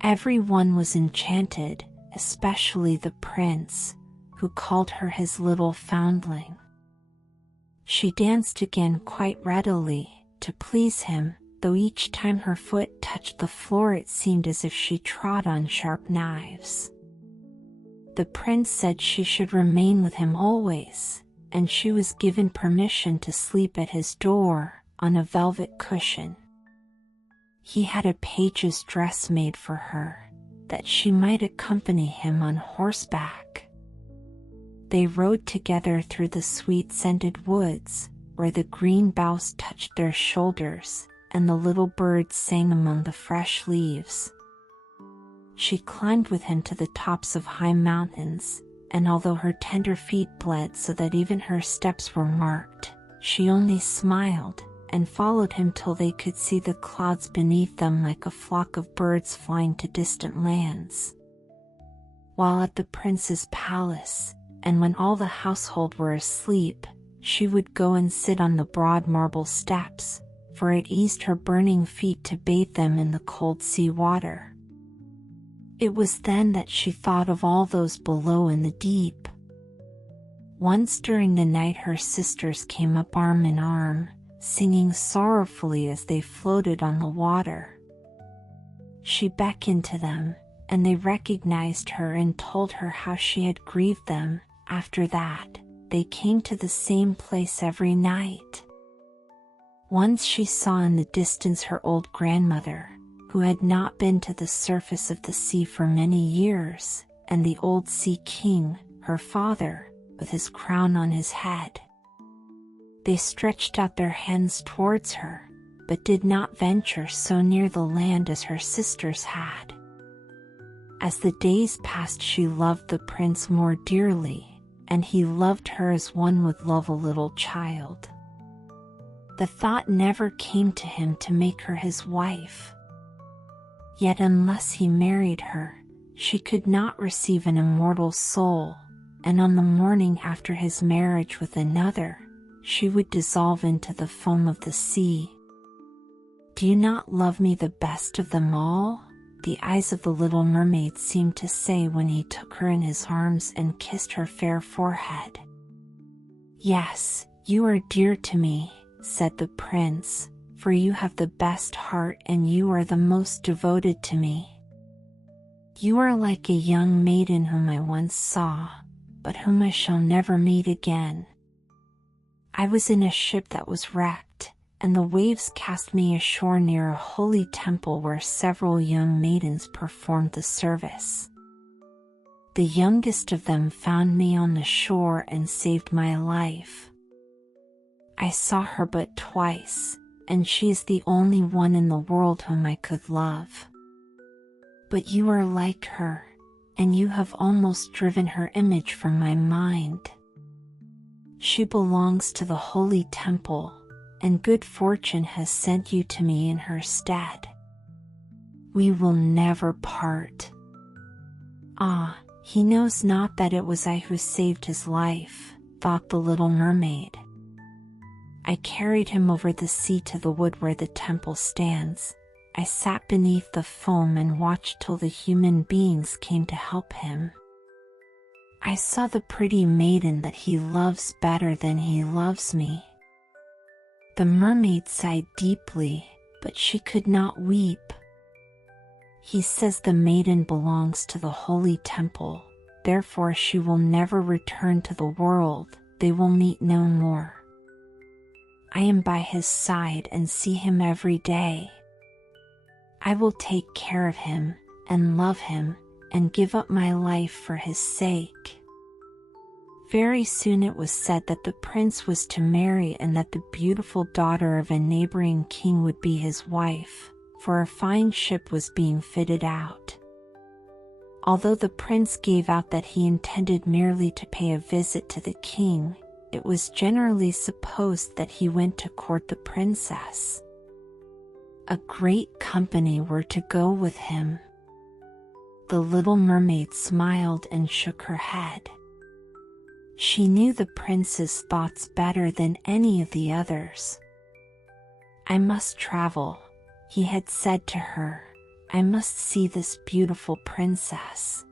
Everyone was enchanted, especially the prince, who called her his little foundling. She danced again quite readily, to please him, though each time her foot touched the floor it seemed as if she trod on sharp knives. The prince said she should remain with him always, and she was given permission to sleep at his door, on a velvet cushion. He had a page's dress made for her, that she might accompany him on horseback. They rode together through the sweet-scented woods, where the green boughs touched their shoulders, and the little birds sang among the fresh leaves. She climbed with him to the tops of high mountains, and although her tender feet bled so that even her steps were marked, she only smiled, and followed him till they could see the clouds beneath them like a flock of birds flying to distant lands. While at the prince's palace, and when all the household were asleep, she would go and sit on the broad marble steps, for it eased her burning feet to bathe them in the cold sea water. It was then that she thought of all those below in the deep. Once during the night her sisters came up arm in arm, singing sorrowfully as they floated on the water. She beckoned to them, and they recognized her and told her how she had grieved them. After that, they came to the same place every night. Once she saw in the distance her old grandmother, who had not been to the surface of the sea for many years, and the old sea king, her father, with his crown on his head. They stretched out their hands towards her, but did not venture so near the land as her sisters had. As the days passed she loved the prince more dearly, and he loved her as one would love a little child. The thought never came to him to make her his wife. Yet unless he married her, she could not receive an immortal soul, and on the morning after his marriage with another, she would dissolve into the foam of the sea. "Do you not love me the best of them all?" the eyes of the little mermaid seemed to say when he took her in his arms and kissed her fair forehead. "Yes, you are dear to me," said the prince, "for you have the best heart and you are the most devoted to me. You are like a young maiden whom I once saw, but whom I shall never meet again. I was in a ship that was wrecked, and the waves cast me ashore near a holy temple where several young maidens performed the service. The youngest of them found me on the shore and saved my life. I saw her but twice, and she is the only one in the world whom I could love. But you are like her, and you have almost driven her image from my mind. She belongs to the holy temple, and good fortune has sent you to me in her stead. We will never part." "Ah, he knows not that it was I who saved his life," thought the little mermaid. "I carried him over the sea to the wood where the temple stands. I sat beneath the foam and watched till the human beings came to help him. I saw the pretty maiden that he loves better than he loves me." The mermaid sighed deeply, but she could not weep. "He says the maiden belongs to the holy temple, therefore she will never return to the world, they will meet no more. I am by his side and see him every day. I will take care of him, and love him, and give up my life for his sake." Very soon it was said that the prince was to marry and that the beautiful daughter of a neighboring king would be his wife, for a fine ship was being fitted out. Although the prince gave out that he intended merely to pay a visit to the king, it was generally supposed that he went to court the princess. A great company were to go with him. The little mermaid smiled and shook her head. She knew the prince's thoughts better than any of the others. "I must travel," he had said to her. "I must see this beautiful princess.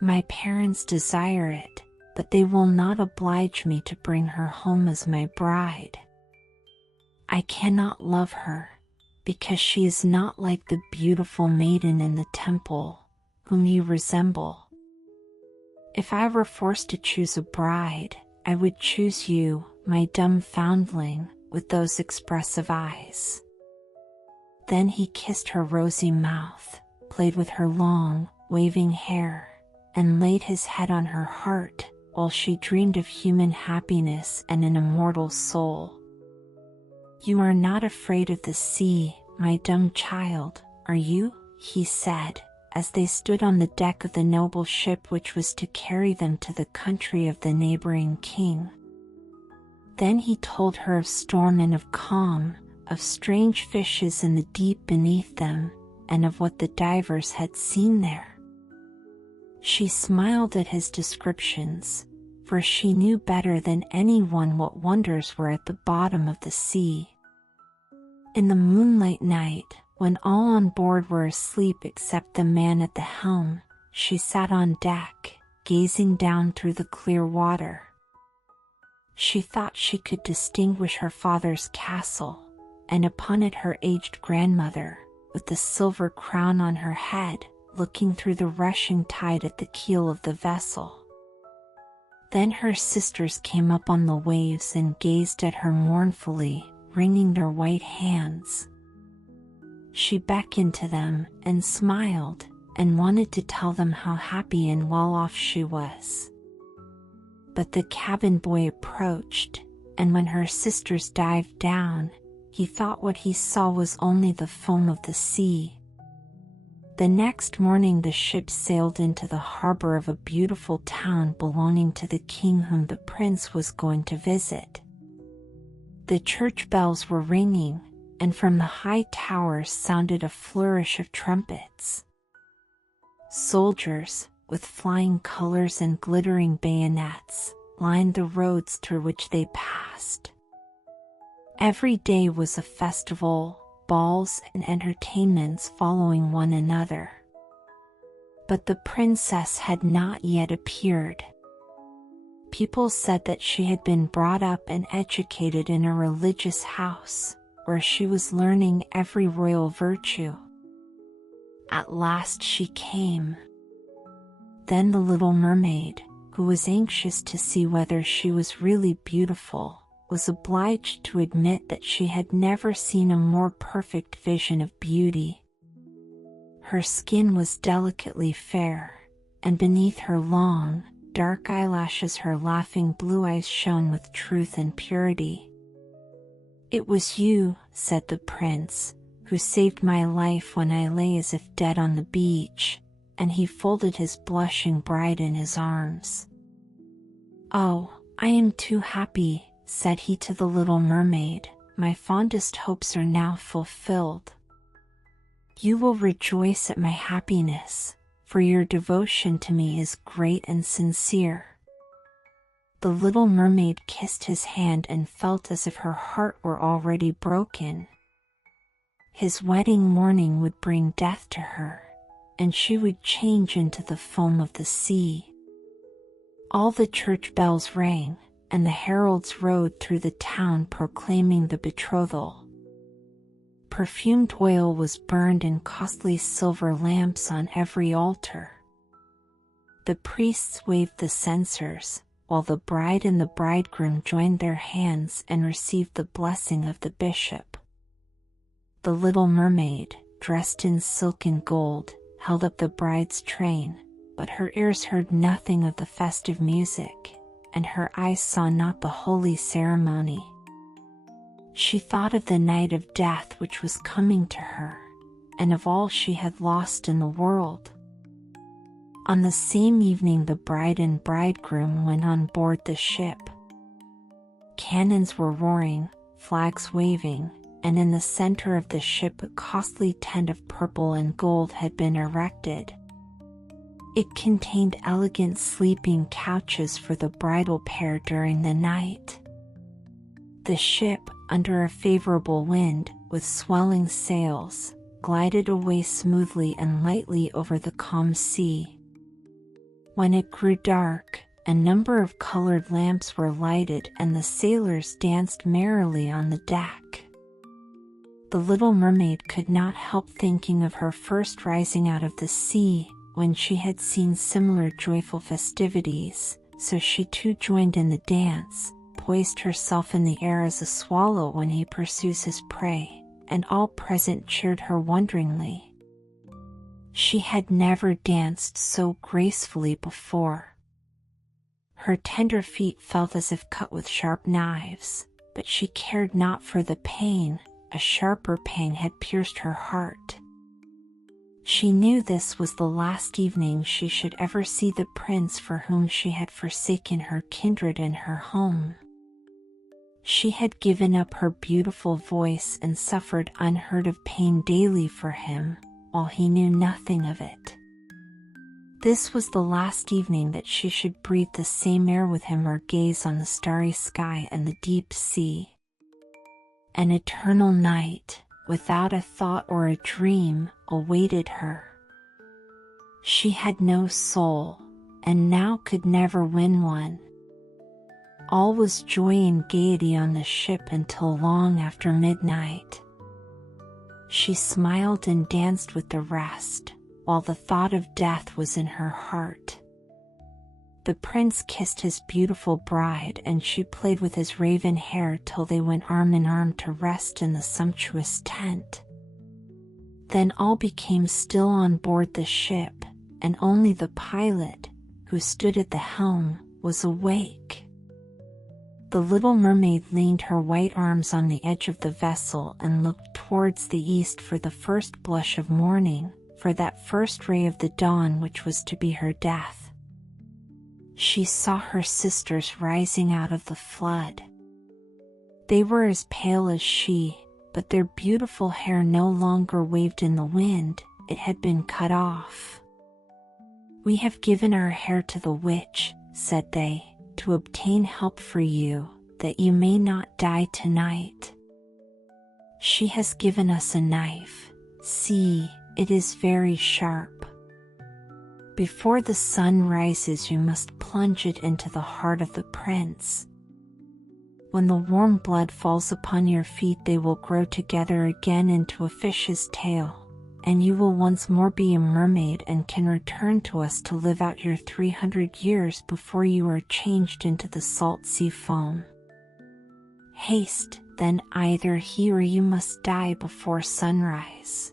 My parents desire it, but they will not oblige me to bring her home as my bride. I cannot love her, because she is not like the beautiful maiden in the temple, whom you resemble. If I were forced to choose a bride, I would choose you, my dumb foundling, with those expressive eyes." Then he kissed her rosy mouth, played with her long, waving hair, and laid his head on her heart, while she dreamed of human happiness and an immortal soul. "You are not afraid of the sea, my dumb child, are you?" he said, as they stood on the deck of the noble ship which was to carry them to the country of the neighboring king. Then he told her of storm and of calm, of strange fishes in the deep beneath them, and of what the divers had seen there. She smiled at his descriptions, for she knew better than anyone what wonders were at the bottom of the sea. In the moonlight night, when all on board were asleep except the man at the helm, she sat on deck, gazing down through the clear water. She thought she could distinguish her father's castle, and upon it her aged grandmother, with the silver crown on her head, looking through the rushing tide at the keel of the vessel. Then her sisters came up on the waves and gazed at her mournfully, wringing their white hands. She beckoned to them and smiled, and wanted to tell them how happy and well off she was. But the cabin boy approached, and when her sisters dived down, he thought what he saw was only the foam of the sea. The next morning the ship sailed into the harbor of a beautiful town belonging to the king whom the prince was going to visit. The church bells were ringing, and from the high towers sounded a flourish of trumpets. Soldiers, with flying colors and glittering bayonets, lined the roads through which they passed. Every day was a festival, balls and entertainments following one another. But the princess had not yet appeared. People said that she had been brought up and educated in a religious house, where she was learning every royal virtue. At last she came. Then the little mermaid, who was anxious to see whether she was really beautiful, was obliged to admit that she had never seen a more perfect vision of beauty. Her skin was delicately fair, and beneath her long, dark eyelashes her laughing blue eyes shone with truth and purity. "It was you," said the prince, "who saved my life when I lay as if dead on the beach," and he folded his blushing bride in his arms. "Oh, I am too happy," said he to the little mermaid, "my fondest hopes are now fulfilled. You will rejoice at my happiness, for your devotion to me is great and sincere." The little mermaid kissed his hand and felt as if her heart were already broken. His wedding morning would bring death to her, and she would change into the foam of the sea. All the church bells rang, and the heralds rode through the town proclaiming the betrothal. Perfumed oil was burned in costly silver lamps on every altar. The priests waved the censers, while the bride and the bridegroom joined their hands and received the blessing of the bishop. The little mermaid, dressed in silk and gold, held up the bride's train, but her ears heard nothing of the festive music, and her eyes saw not the holy ceremony. She thought of the night of death which was coming to her, and of all she had lost in the world. On the same evening the bride and bridegroom went on board the ship. Cannons were roaring, flags waving, and in the center of the ship a costly tent of purple and gold had been erected. It contained elegant sleeping couches for the bridal pair during the night. The ship, under a favorable wind, with swelling sails, glided away smoothly and lightly over the calm sea. When it grew dark, a number of colored lamps were lighted and the sailors danced merrily on the deck. The little mermaid could not help thinking of her first rising out of the sea, when she had seen similar joyful festivities, so she too joined in the dance, poised herself in the air as a swallow when he pursues his prey, and all present cheered her wonderingly. She had never danced so gracefully before. Her tender feet felt as if cut with sharp knives, but she cared not for the pain. A sharper pang had pierced her heart. She knew this was the last evening she should ever see the prince for whom she had forsaken her kindred and her home. She had given up her beautiful voice and suffered unheard of pain daily for him, while he knew nothing of it. This was the last evening that she should breathe the same air with him or gaze on the starry sky and the deep sea. An eternal night, without a thought or a dream, awaited her. She had no soul, and now could never win one. All was joy and gaiety on the ship until long after midnight. She smiled and danced with the rest, while the thought of death was in her heart. The prince kissed his beautiful bride and she played with his raven hair till they went arm in arm to rest in the sumptuous tent. Then all became still on board the ship, and only the pilot, who stood at the helm, was awake. The little mermaid leaned her white arms on the edge of the vessel and looked towards the east for the first blush of morning, for that first ray of the dawn which was to be her death. She saw her sisters rising out of the flood. They were as pale as she, but their beautiful hair no longer waved in the wind, it had been cut off. "We have given our hair to the witch," said they, "to obtain help for you, that you may not die tonight. She has given us a knife. See, it is very sharp. Before the sun rises you must plunge it into the heart of the prince. When the warm blood falls upon your feet they will grow together again into a fish's tail, and you will once more be a mermaid and can return to us to live out your 300 years before you are changed into the salt sea foam. Haste, then either he or you must die before sunrise.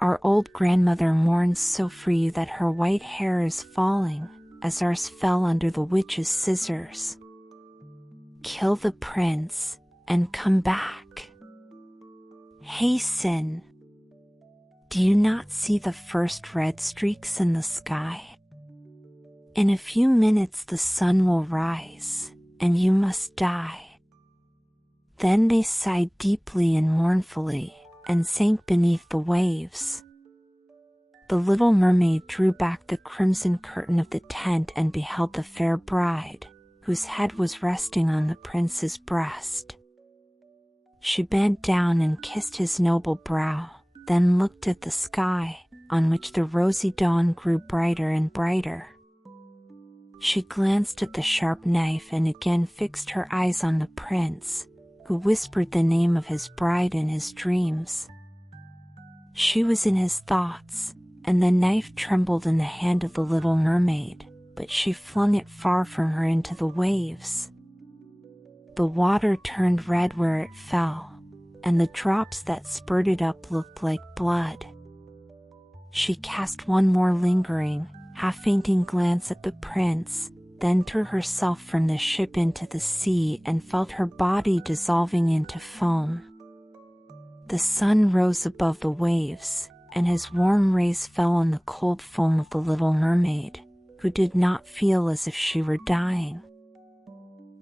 Our old grandmother mourns so for you that her white hair is falling, as ours fell under the witch's scissors. Kill the prince, and come back. Hasten! Do you not see the first red streaks in the sky? In a few minutes the sun will rise, and you must die." Then they sighed deeply and mournfully, and sank beneath the waves. The little mermaid drew back the crimson curtain of the tent and beheld the fair bride, whose head was resting on the prince's breast. She bent down and kissed his noble brow, then looked at the sky, on which the rosy dawn grew brighter and brighter. She glanced at the sharp knife and again fixed her eyes on the prince, who whispered the name of his bride in his dreams. She was in his thoughts, and the knife trembled in the hand of the little mermaid, but she flung it far from her into the waves. The water turned red where it fell, and the drops that spurted up looked like blood. She cast one more lingering, half-fainting glance at the prince, then threw herself from the ship into the sea and felt her body dissolving into foam. The sun rose above the waves, and his warm rays fell on the cold foam of the little mermaid, who did not feel as if she were dying.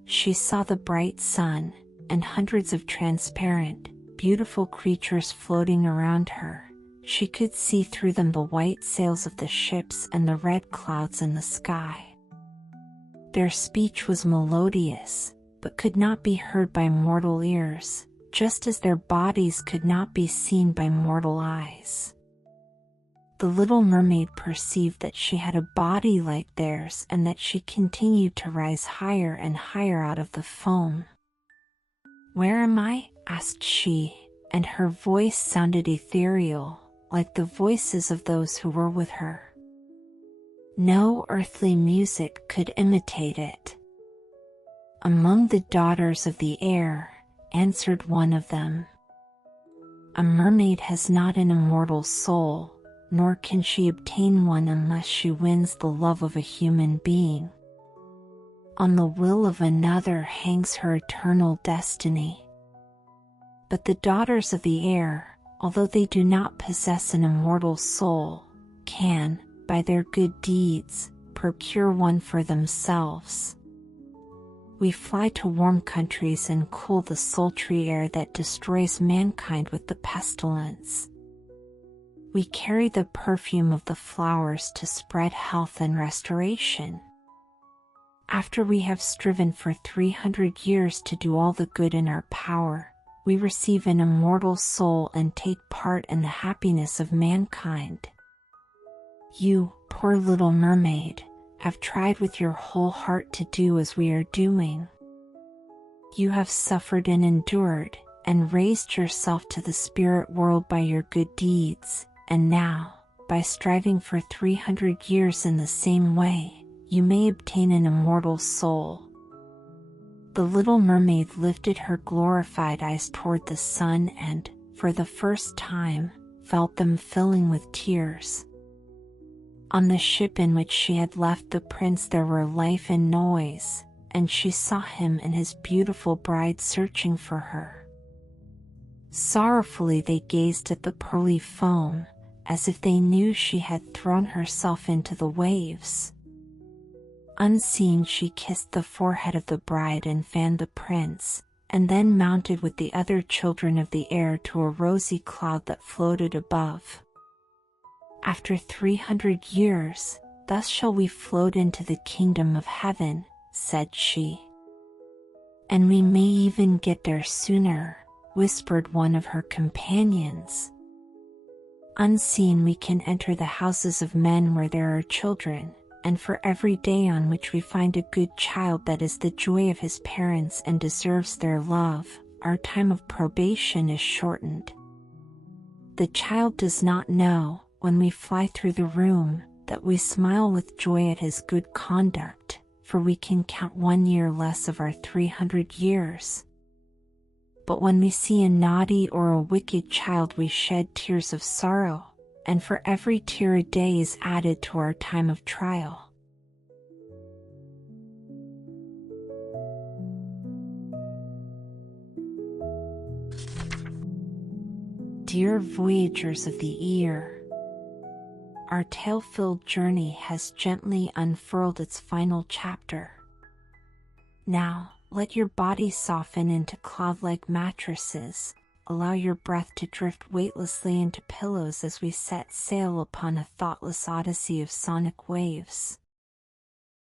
She saw the bright sun, and hundreds of transparent, beautiful creatures floating around her. She could see through them the white sails of the ships and the red clouds in the sky. Their speech was melodious, but could not be heard by mortal ears, just as their bodies could not be seen by mortal eyes. The little mermaid perceived that she had a body like theirs and that she continued to rise higher and higher out of the foam. "Where am I?" asked she, and her voice sounded ethereal, like the voices of those who were with her. No earthly music could imitate it. "Among the daughters of the air," answered one of them. "A mermaid has not an immortal soul, nor can she obtain one unless she wins the love of a human being. On the will of another hangs her eternal destiny." But the daughters of the air, although they do not possess an immortal soul, can, by their good deeds, procure one for themselves. We fly to warm countries and cool the sultry air that destroys mankind with the pestilence. We carry the perfume of the flowers to spread health and restoration. After we have striven for 300 years to do all the good in our power, we receive an immortal soul and take part in the happiness of mankind. You, poor little mermaid, have tried with your whole heart to do as we are doing. You have suffered and endured, and raised yourself to the spirit world by your good deeds, and now, by striving for 300 years in the same way, you may obtain an immortal soul." The little mermaid lifted her glorified eyes toward the sun and, for the first time, felt them filling with tears. On the ship in which she had left the prince there were life and noise, and she saw him and his beautiful bride searching for her. Sorrowfully they gazed at the pearly foam, as if they knew she had thrown herself into the waves. Unseen she kissed the forehead of the bride and fanned the prince, and then mounted with the other children of the air to a rosy cloud that floated above. "After 300 years, thus shall we float into the kingdom of heaven," said she. "And we may even get there sooner," whispered one of her companions. "Unseen we can enter the houses of men where there are children, and for every day on which we find a good child that is the joy of his parents and deserves their love, our time of probation is shortened. The child does not know, when we fly through the room, that we smile with joy at his good conduct, for we can count 1 year less of our 300 years. But when we see a naughty or a wicked child we shed tears of sorrow, and for every tear a day is added to our time of trial." Dear voyagers of the ear, our tale-filled journey has gently unfurled its final chapter. Now, let your body soften into cloud-like mattresses. Allow your breath to drift weightlessly into pillows as we set sail upon a thoughtless odyssey of sonic waves.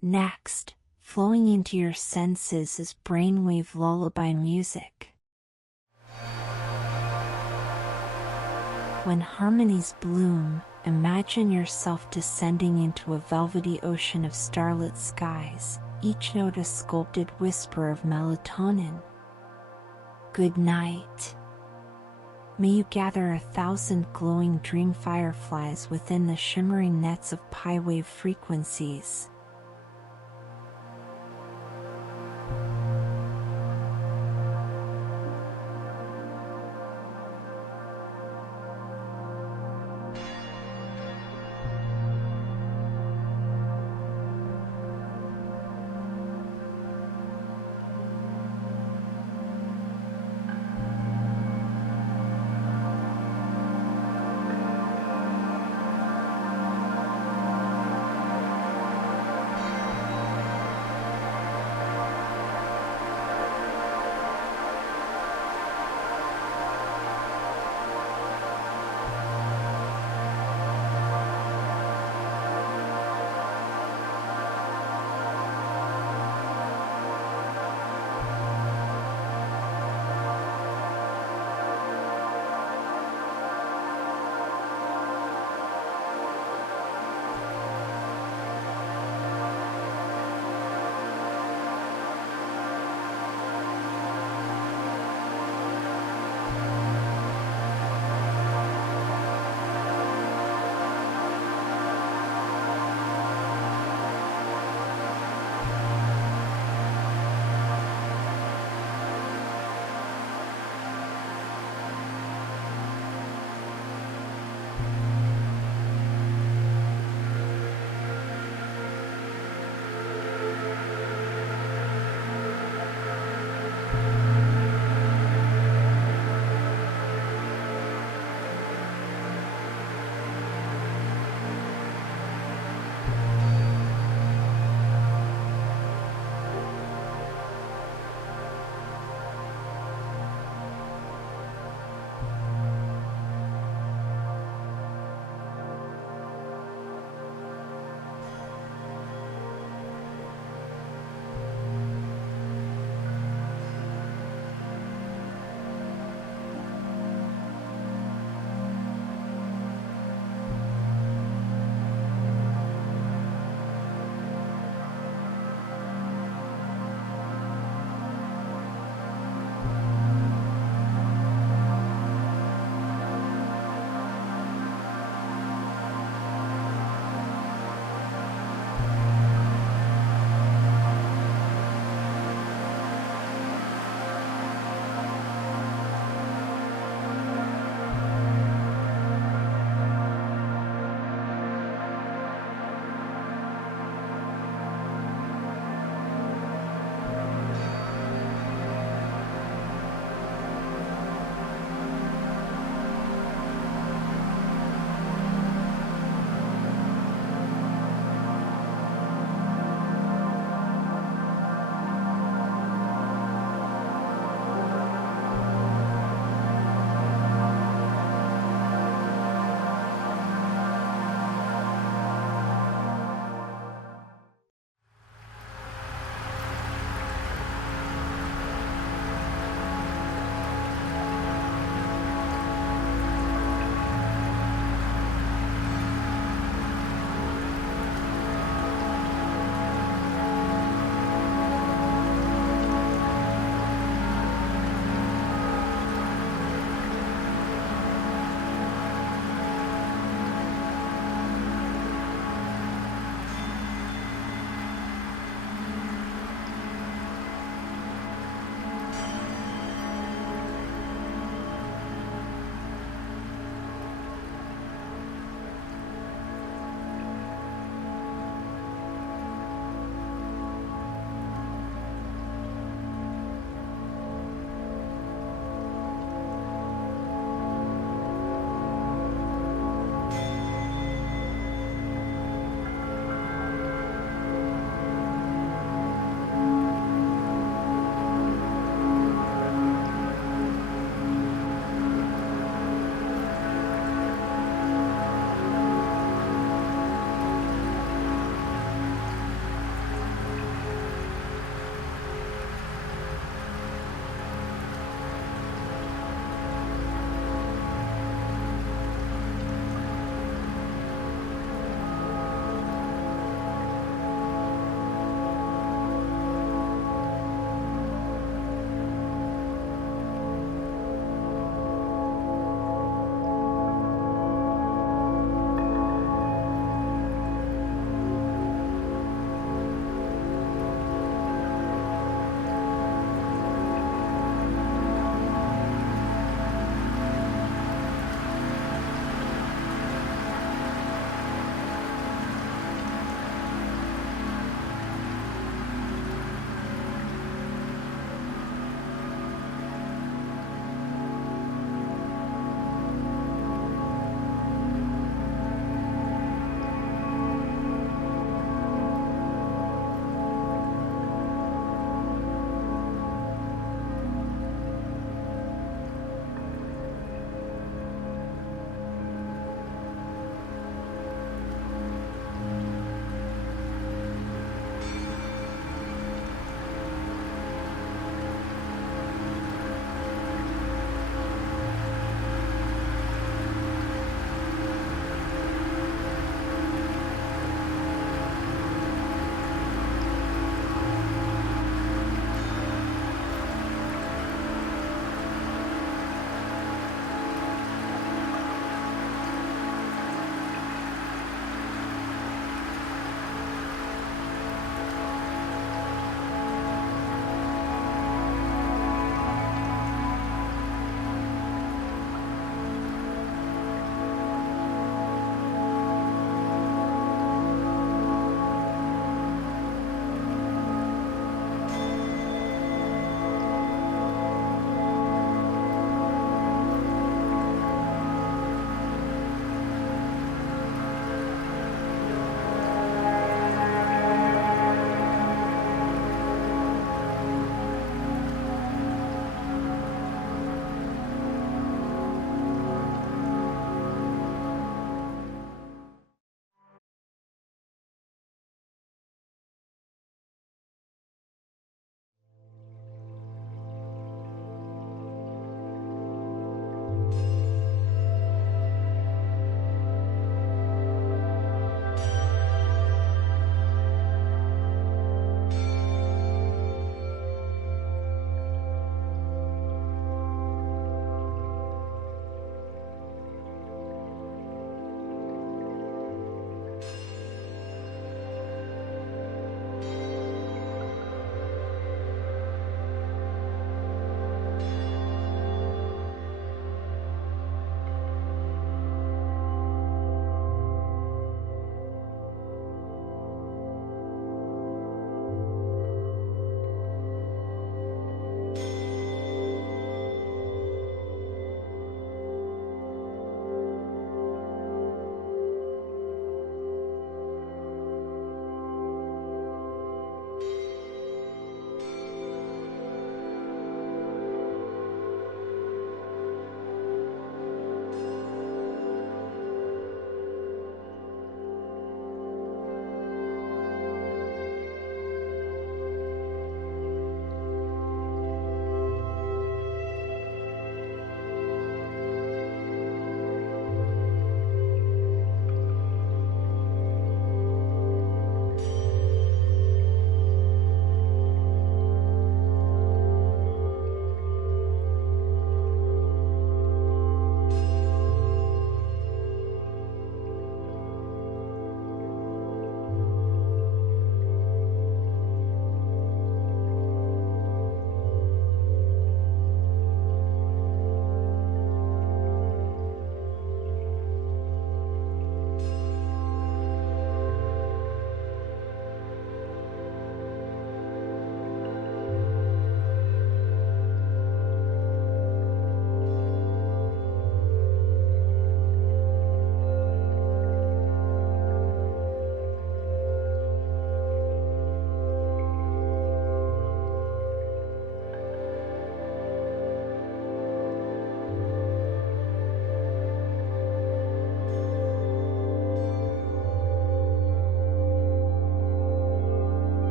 Next, flowing into your senses is brainwave lullaby music. When harmonies bloom, imagine yourself descending into a velvety ocean of starlit skies, each note a sculpted whisper of melatonin. Good night. May you gather 1,000 glowing dream fireflies within the shimmering nets of pi wave frequencies,